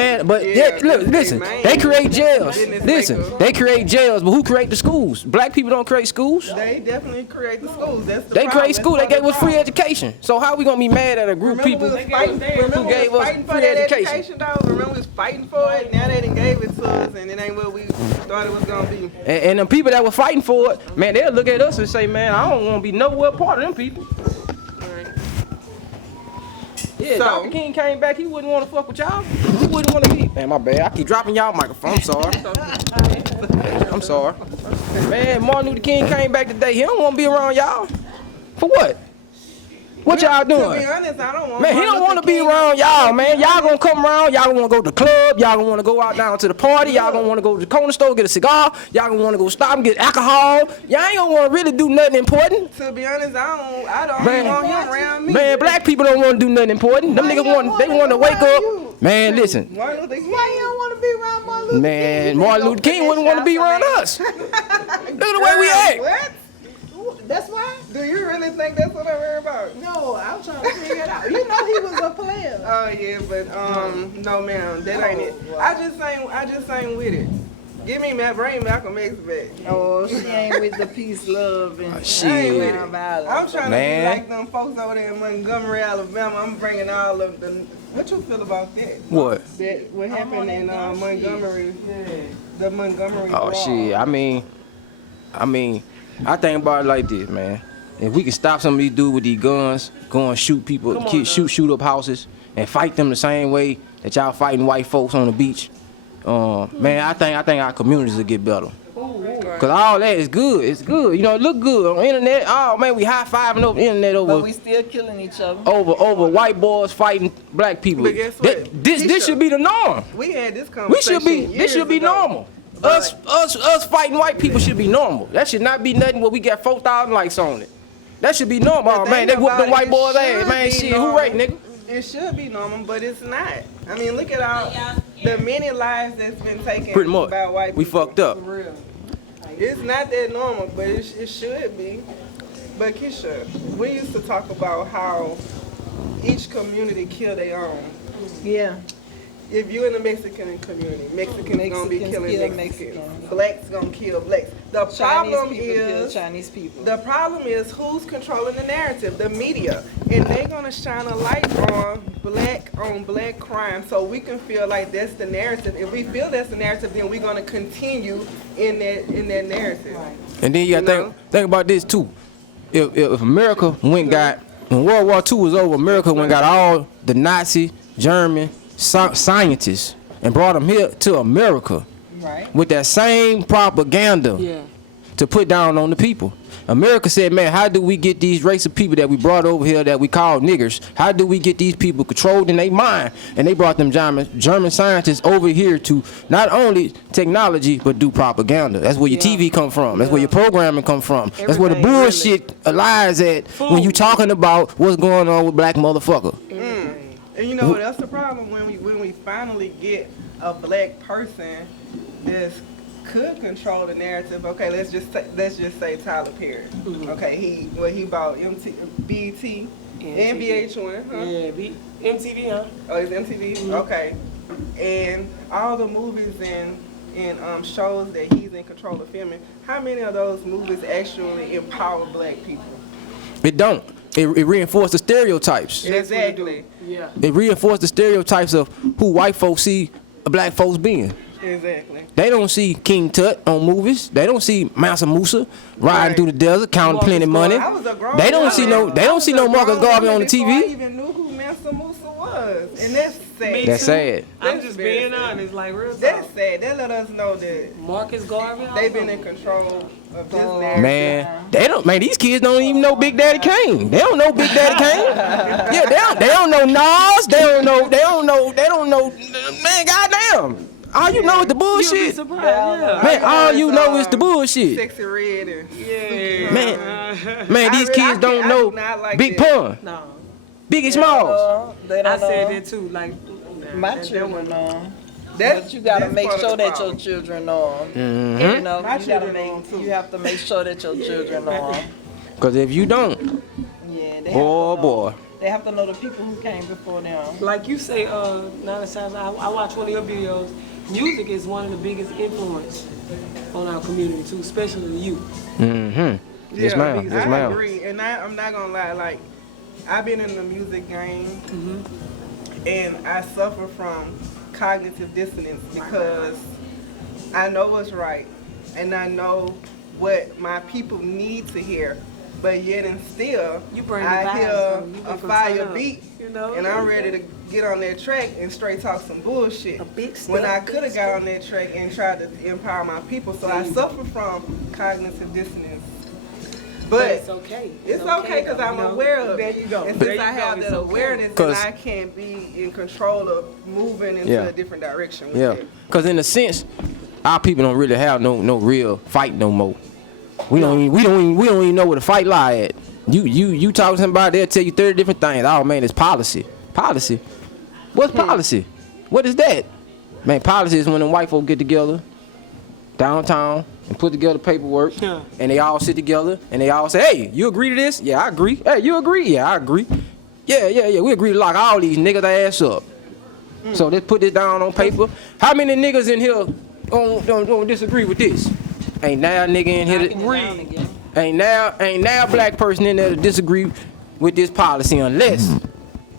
look, listen, they create jails. They create jails, but who create the schools? Black people don't create schools. They definitely create the schools. They create school. They gave us free education. So how are we gonna be mad at a group of people who gave us free education? Remember we was fighting for it. Now they done gave it to us, and it ain't what we thought it was gonna be. And the people that were fighting for it, man, they'll look at us and say, man, I don't want to be nowhere part of them people. Yeah, so, Dr. King came back, he wouldn't want to fuck with y'all. He wouldn't want to be. Man, my bad. I keep dropping y'all microphone. I'm sorry. I'm sorry. Man, Martin Luther King came back today. He don't want to be around y'all. For what? What y'all doing? To be honest, I don't want. Man, he don't want to be around y'all, man. Y'all gonna come around. Y'all gonna want to go to the club. Y'all gonna want to go out down to the party. Y'all gonna want to go to the corner store, get a cigar. Y'all gonna want to go stop and get alcohol. Y'all ain't gonna want to really do nothing important. To be honest, I don't want him around me. Man, black people don't want to do nothing important. Them niggas want to wake up. Man, listen. Why you don't want to be around Martin Luther King? Man, Martin Luther King wouldn't want to be around us. Look at the way we act. What? That's why? Do you really think that's what I worry about? No, I'm trying to figure it out. You know he was a player. Oh yeah, but no ma'am, that ain't it. Wow. I just ain't with it. Give me bring Malcolm X back. Oh, she ain't with the peace, love, and shit. I ain't with it. violence. I'm trying to Man. be like them folks over there in Montgomery, Alabama. I'm bringing all of the. What you feel about that? What? What happened in Montgomery? Yeah. The Montgomery. Oh Law. shit. I think about it like this, man. If we can stop some of these dudes with these guns, go and shoot people, shoot up houses, and fight them the same way that y'all fighting white folks on the beach, man, I think our communities will get better. Cause all that is good. It's good. You know, it look good on the internet. Oh man, we high fiving over the internet over. But we still killing each other. Over white boys fighting black people. But guess what? This should be the norm. We had this conversation. This should be normal. Us fighting white people should be normal. That should not be nothing where we got 4,000 likes on it. That should be normal. Oh man, they whoop them white boys' ass. Man, shit, hooray, nigga. It should be normal, but it's not. I mean, look at all the many lives that's been taken Pretty much. by white people. We fucked up. For real. It's not that normal, but it should be. But Keisha, we used to talk about how each community kill their own. Yeah. If you're in the Mexican community, Mexicans gonna be killing Mexicans. Blacks gonna kill blacks. The problem is Chinese people. The problem is who's controlling the narrative, the media, and they're gonna shine a light on black crime, so we can feel like that's the narrative. If we feel that's the narrative, then we're gonna continue in that narrative. And then you gotta think about this too. If America when World War II was over, America went got all the Nazi, German scientists and brought them here to America with that same propaganda to put down on the people. America said, man, how do we get these race of people that we brought over here that we call niggers, how do we get these people controlled in their mind? And they brought them German scientists over here to not only technology, but do propaganda. That's where your TV come from. That's where your programming come from. That's where the bullshit lies at when you talking about what's going on with black motherfucker. And you know what else the problem? When we finally get a black person that could control the narrative. Okay, let's just say Tyler Perry. Okay, he bought BET and VH1. Huh? Yeah, MTV, huh? Oh, it's MTV. Okay, and all the movies and shows that he's in control of filming. How many of those movies actually empower black people? It don't. It reinforces the stereotypes. Exactly. Yeah. It reinforces the stereotypes of who white folks see black folks being. Exactly. They don't see King Tut on movies. They don't see Mansa Musa riding through the desert counting plenty money. They don't see no Marcus Garvey on the TV. I even knew who Mansa Musa was, and that's sad. That's sad. I'm just being honest, like real talk. That's sad. That let us know that Marcus Garvey. They've been in control of this narrative. Man, these kids don't even know Big Daddy Kane. They don't know Big Daddy Kane. Yeah, they don't know Nas. They don't know. Man, goddamn. All you know is the bullshit. Man, all you know is the bullshit. Sexy Red and Man, these kids don't know Big Pun. No. Biggie Smalls. I said that too. Like my children know. But you gotta make sure that your children know. You know, you have to make sure that your children know. Because if you don't, boy. They have to know the people who came before them. Like you say, I watch one of your videos. Music is one of the biggest influence on our community too, especially the youth. Mm-hmm. Yes, ma'am. Yes, ma'am. I agree, and I'm not gonna lie. Like, I've been in the music game, and I suffer from cognitive dissonance because I know what's right, and I know what my people need to hear. But yet and still, I hear a fire beat, and I'm ready to get on that track and straight talk some bullshit. When I could have got on that track and tried to empower my people. So I suffer from cognitive dissonance. But it's okay. It's okay because I'm aware of There it. you go. And There since you I go. have It's that okay. awareness, then I can be in control of moving into a different direction with Yeah, it. because in a sense, our people don't really have no real fight no more. We don't even know where the fight lie at. You talk to somebody, they'll tell you 30 different things. Oh man, it's policy. Policy? What's policy? What is that? Man, policy is when them white folk get together downtown and put together paperwork, and they all sit together and they all say, hey, you agree to this? Yeah, I agree. Hey, you agree? Yeah, I agree. Yeah, we agree to lock all these niggas' ass up. So let's put this down on paper. How many niggas in here don't disagree with this? Ain't now a nigga in here that agree. Ain't now a black person in there to disagree with this policy unless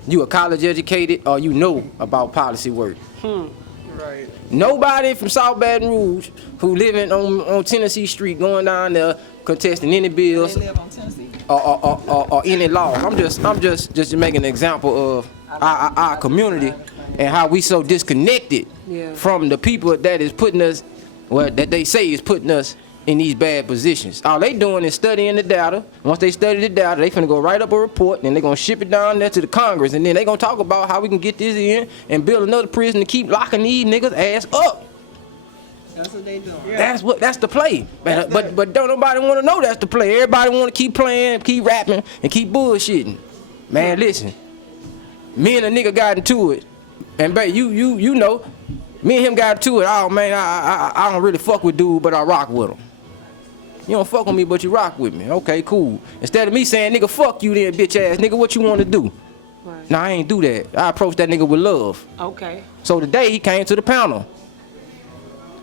you a college educated or you know about policy work. Right. Nobody from South Baton Rouge who living on Tennessee Street going down there contesting any bills or any law. I'm just making an example of our community and how we so disconnected from the people that is putting us, that they say is putting us in these bad positions. All they doing is studying the data. Once they study the data, they finna go write up a report, and they gonna ship it down there to the Congress, and then they gonna talk about how we can get this in and build another prison to keep locking these niggas ass up. That's what they doing. Yeah. That's the play. But don't nobody wanna know that's the play. Everybody wanna keep playing, keep rapping, and keep bullshitting. Man, listen. Me and a nigga got into it, and babe, you know, me and him got into it. Oh man, I don't really fuck with dude, but I rock with him. You don't fuck with me, but you rock with me. Okay, cool. Instead of me saying, nigga, fuck you then, bitch ass nigga, what you want to do? Right. Nah, I ain't do that. I approached that nigga with love. Okay. So today, he came to the panel.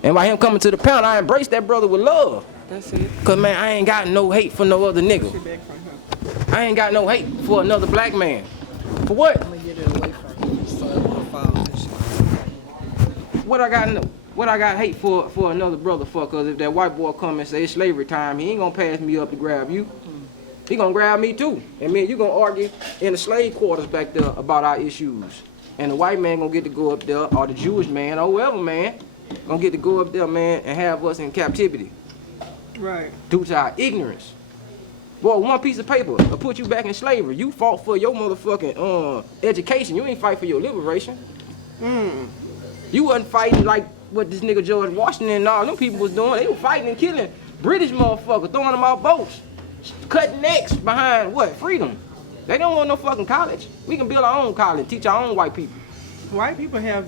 And by him coming to the panel, I embraced that brother with love. That's it. Because, man, I ain't got no hate for no other nigga. I ain't got no hate for another black man. For what? I'm going to get it away from you so it won't fall and shit. What I got hate for another brother for? Cause if that white boy come and say it's slavery time, he ain't gonna pass me up to grab you. He gonna grab me too. And me and you gonna argue in the slave quarters back there about our issues. And the white man gonna get to go up there, or the Jewish man, or whoever man, gonna get to go up there, man, and have us in captivity. Right. Due to our ignorance. Boy, one piece of paper will put you back in slavery. You fought for your motherfucking education. You ain't fight for your liberation. You wasn't fighting like what this nigga George Washington and all them people was doing. They were fighting and killing British motherfuckers, throwing them off boats, cutting necks behind what? Freedom. They don't want no fucking college. We can build our own college, teach our own white people. White people have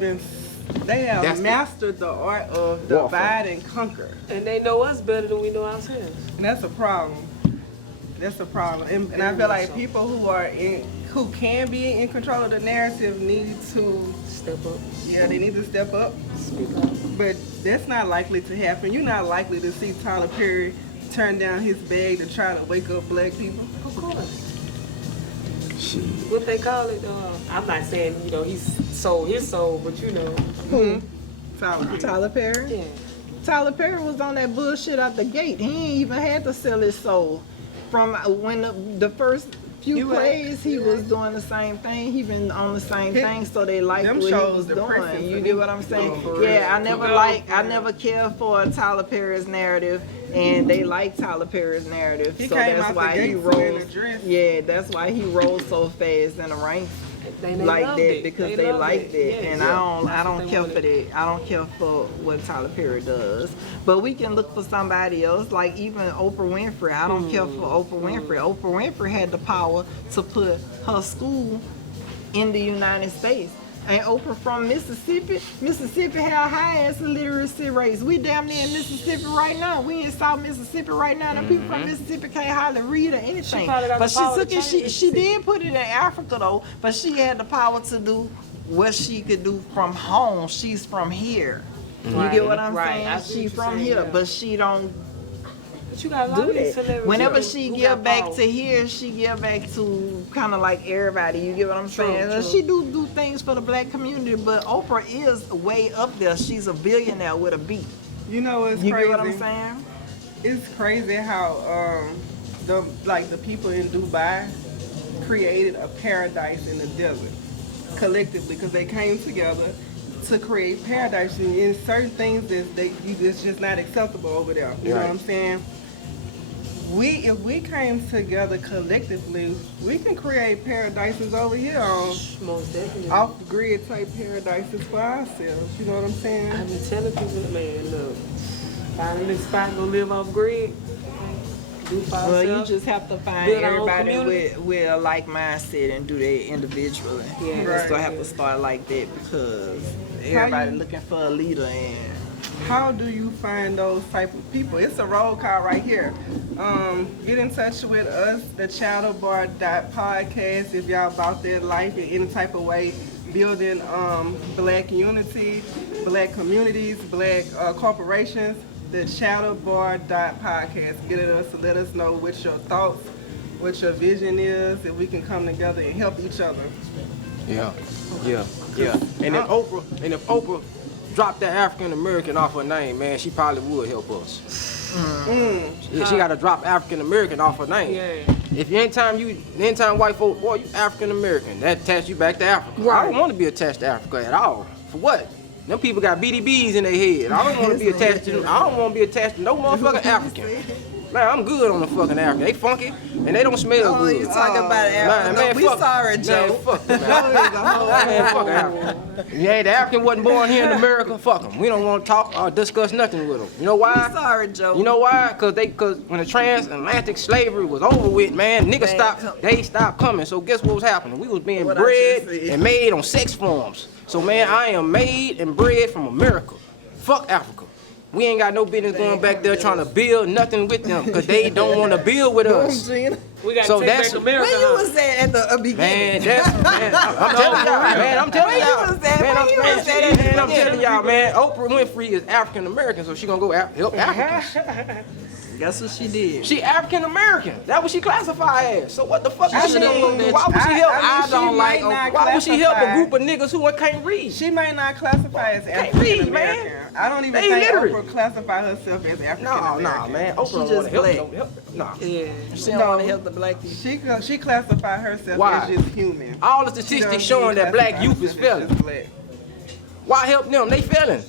mastered the art of divide and conquer. And they know us better than we know ourselves. And that's a problem. That's a problem. And I feel like people who can be in control of the narrative need to step up. Yeah, they need to step up. But that's not likely to happen. You're not likely to see Tyler Perry turn down his bag to try to wake up black people. Of course. What they call it? I'm not saying, he's sold his soul, but Who? Tyler Perry? Yeah. Tyler Perry was on that bullshit out the gate. He ain't even had to sell his soul. From when the first few plays, he was doing the same thing. He been on the same thing, so they liked what he was doing. You get what I'm saying? Yeah, I never cared for Tyler Perry's narrative, and they like Tyler Perry's narrative, so that's why he rose. Yeah, that's why he rose so fast in the ranks like that, because they liked it, and I don't care for that. I don't care for what Tyler Perry does, but we can look for somebody else, like even Oprah Winfrey. I don't care for Oprah Winfrey. Oprah Winfrey had the power to put her school in the United States. And Oprah from Mississippi. Mississippi had highest literacy rates. We damn near in Mississippi right now. We in South Mississippi right now. And people from Mississippi can't hardly read or anything. But she took it. She did put it in Africa though. But she had the power to do what she could do from home. She's from here. You get what I'm saying? She's from here, but she don't do that. Whenever she give back to here, she give back to kind of like everybody. You get what I'm saying? True. She do things for the black community, but Oprah is way up there. She's a billionaire with a beat. You know, it's crazy. You get what I'm saying? It's crazy how the people in Dubai created a paradise in the desert collectively, because they came together to create paradise in certain things that it's just not acceptable over there. You know what I'm saying? if we came together collectively, we can create paradises over here on Most definitely. off the grid type paradises for ourselves. You know what I'm saying? I've been telling people, man, look, find a little spot, go live off grid. Do for Well, you ourselves. just have to find Build our own everybody community. with a like mindset and do that individually. Yeah. You just Right. gonna have to start like that because everybody you- looking for a leader and How do you find those type of people? It's a roll call right here. Get in touch with us, the Chatterbar.podcast, if y'all about that life in any type of way, building black unity, black communities, black corporations. The Chatterbar.podcast. Get at us, let us know what your thoughts, what your vision is, if we can come together and help each other. Yeah. And if Oprah dropped that African American off her name, man, she probably would help us. Yeah, she gotta drop African American off her name. Yeah. If anytime white folk, boy, you African American, that attach you back to Africa. I don't want to be attached to Africa at all. For what? Them people got BDBs in their head. I don't want to be attached to them. I don't want to be attached to no motherfucking African. Man, I'm good on the fucking African. They funky and they don't smell good. you talking about Africa. Man, We fuck- sorry, Joe. Man, fuck them, man. Man, fuck Africa. Yeah, the African wasn't born here in America. Fuck them. We don't want to talk or discuss nothing with them. You know why? We sorry, Joe. You know why? Cause when the transatlantic slavery was over with, man, niggas stopped coming. So guess what was happening? We was being What I bred just said. and made on sex forms. So man, I am made and bred from America. Fuck Africa. We ain't got no business going back there trying to build nothing with them because they don't want to build with us. We got to So take that's- back America. Where you was at the beginning? Man, I'm telling y'all, I'm telling y'all, man, Oprah Winfrey is African American, so she gonna go help Africans. That's what she did. She African American. That's what she classified as. So what the fuck She is she should've doing? looked at Why would you. she help? I don't like Oprah. Why would she help a group of niggas who can't read? She might not classify as Can't African read, American. man. I don't even They think literate. Oprah classify herself as African American. Nah, man. Oprah She don't just want to help. black. Don't help. Nah. Yeah. She don't want to help the black people. She classify herself Why? as just human. All the She statistics don't showing that black classify youth is herself as failing. black. Why help them? They failing.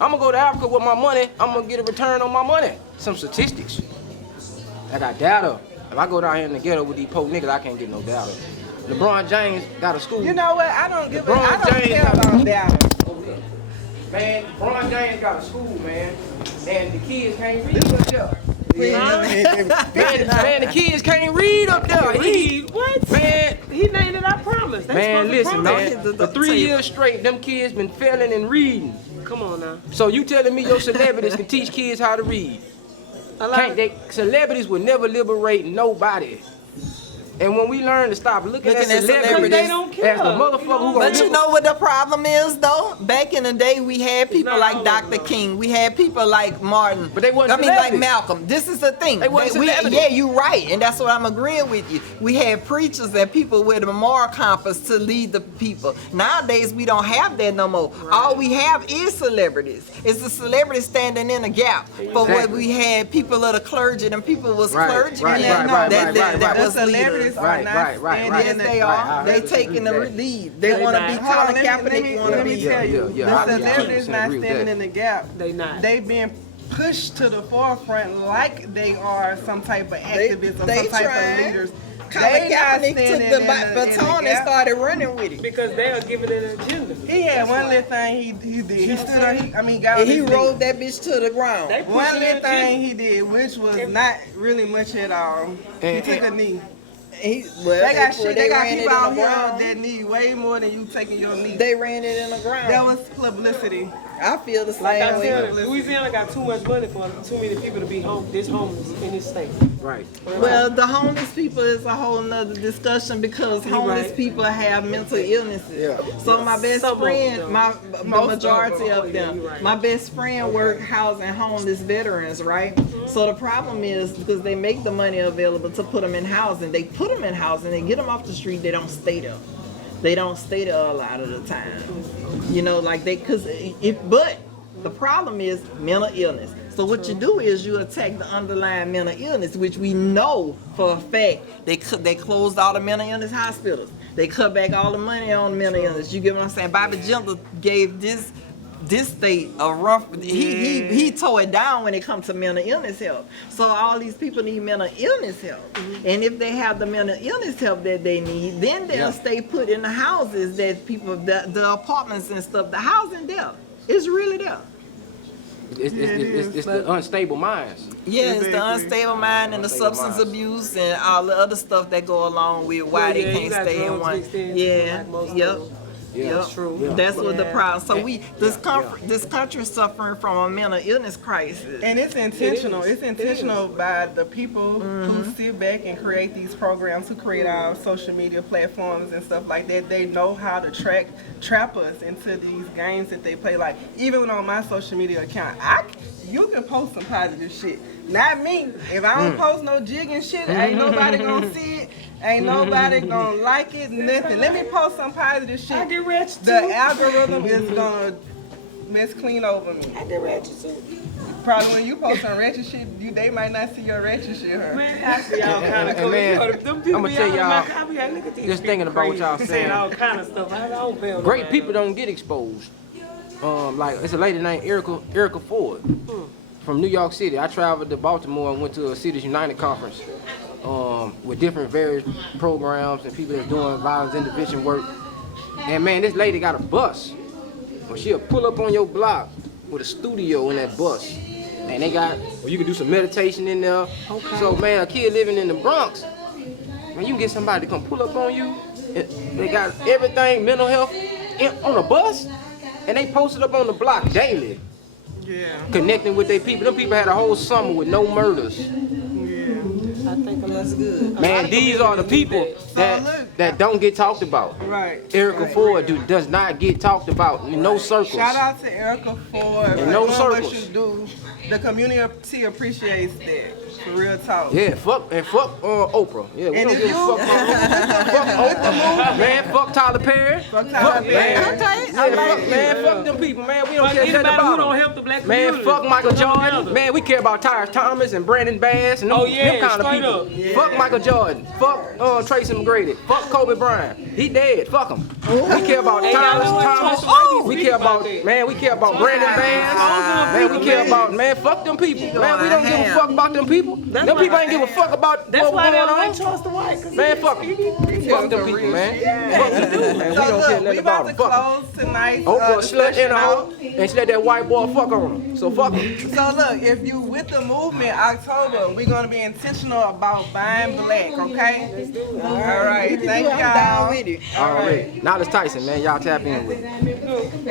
I'm gonna go to Africa with my money. I'm gonna get a return on my money. Some statistics. I got data. If I go down here in the ghetto with these poor niggas, I can't get no data. LeBron James got a school. You know what? I don't give a I don't James care got- about data. Man, LeBron James got a school, man, and the kids can't read up there. Man, the kids can't read up there. What? Man, He named it, I promise. They man, supposed to listen, promise. man. For 3 years straight, them kids been failing and reading. Come on now. So you telling me your celebrities can teach kids how to read? Can't they? Celebrities will never liberate nobody. And when we learn to stop looking at celebrities They don't as the motherfucker who gonna But you live- know what the problem is, though? Back in the day, we had people like Dr. King. We had people like Martin. But they wasn't like celebrities. Malcolm. This is the thing. They wasn't celebrities. Yeah, you're right. And that's what I'm agreeing with you. We had preachers and people with a moral compass to lead the people. Nowadays, we don't have that no more. All we have is celebrities. It's the celebrities standing in a gap for what we had people of the clergy and people was clergymen that was leaders. Right. Yes, they are. They taking the lead. They want to be Colin Kaepernick. Let me tell you, the celebrities not agree with standing that. in the gap. They not. They being pushed to the forefront like they are some type of activism, some type of leaders. Colin They not Kaepernick standing took in the the baton and gap. started running with it. Because they are giving it an agenda. He had one little thing he did. He stood up. Got on He his rolled knees. that bitch to the ground. One little thing he did, which was not really much at all. He took a knee. They got people out here that need way more than you taking your knee. They ran it in the ground. That was publicity. I feel the same Like I way. said, Louisiana got too much money for too many people to be homeless in this state. Right. Well, the homeless people is a whole nother discussion because homeless people have mental illnesses. So my best Some of friend, them. the majority of them, my best friend worked housing homeless veterans, right? So the problem is because they make the money available to put them in housing, they put them in housing, they get them off the street, they don't stay there. They don't stay there a lot of the time. You know, like but the problem is mental illness. So what you do is you attack the underlying mental illness, which we know for a fact they closed all the mental illness hospitals. They cut back all the money on mental illness. You get what I'm saying? Bobby Jindal gave this this state of rough. He tore it down when it comes to mental illness help. So all these people need mental illness help, and if they have the mental illness help that they need, then they'll stay put in the houses that people, the apartments and stuff. The housing there is really there. It's the unstable minds. Yeah, it's the unstable mind and the substance abuse and all the other stuff that go along with why they can't stay in one. Yeah, yep. Yeah, that's true. That's what the problem. So this country is suffering from a mental illness crisis. And it's intentional. It's intentional by the people who sit back and create these programs, who create our social media platforms and stuff like that. They know how to trap us into these games that they play. Like even on my social media account, you can post some positive shit. Not me. If I don't post no jigging shit, ain't nobody gonna see it. Ain't nobody gonna like it, nothing. Let me post some positive shit. I get rich too. The algorithm is gonna mess clean over me. I get rich too. Probably when you post some ratchet shit, they might not see your ratchet shit, huh? Man, I see all kind of cool. Man, I'm gonna tell y'all, just thinking about what y'all saying. All kind of stuff. I don't feel great people don't get exposed. Like it's a lady named Erica Ford from New York City. I traveled to Baltimore and went to a Cities United conference with different various programs and people that's doing violence intervention work. And man, this lady got a bus. Well, she'll pull up on your block with a studio in that bus. And they got, you can do some meditation in there. Okay. So man, a kid living in the Bronx, man, you can get somebody to come pull up on you. They got everything, mental health, on a bus. And they posted up on the block daily. Yeah. Connecting with their people. Them people had a whole summer with no murders. I think that's good. Man, these are the people that don't get talked about. Right. Erica Ford does not get talked about in no circles. Shout out to Erica Ford. In no circles. circles. What you do. The community appreciates that. For real talk. Yeah, fuck Oprah. Yeah, we don't give a fuck Oprah. Man, fuck Tyler Perry. Fuck Tyler Perry. Man, fuck them people, man. We don't care nothing about who don't help the black community. Man, fuck Michael Jordan. Man, we care about Tyrus Thomas and Brandon Bass and them kind of people. Yeah. Fuck Michael Jordan. Fuck Tracy McGrady. Fuck Kobe Bryant. He dead. Fuck him. We care about Tyrus Thomas. We care about Brandon Bass. Man, we care about, man, fuck them people. Man, we don't give a fuck about them people. Them people ain't give a fuck about what's going on. Charles the White. Man, fuck them. Fuck them people, man. Fuck them dudes, man. We don't care nothing about them. Fuck them. Oprah slut in a hoe, and she let that white boy fuck on her. So fuck them. So look, if you with the movement, October, we're gonna be intentional about buying black, okay? All right, thank y'all. I'm down with it. All right. Now it's Tyson, man. Y'all tap in with it.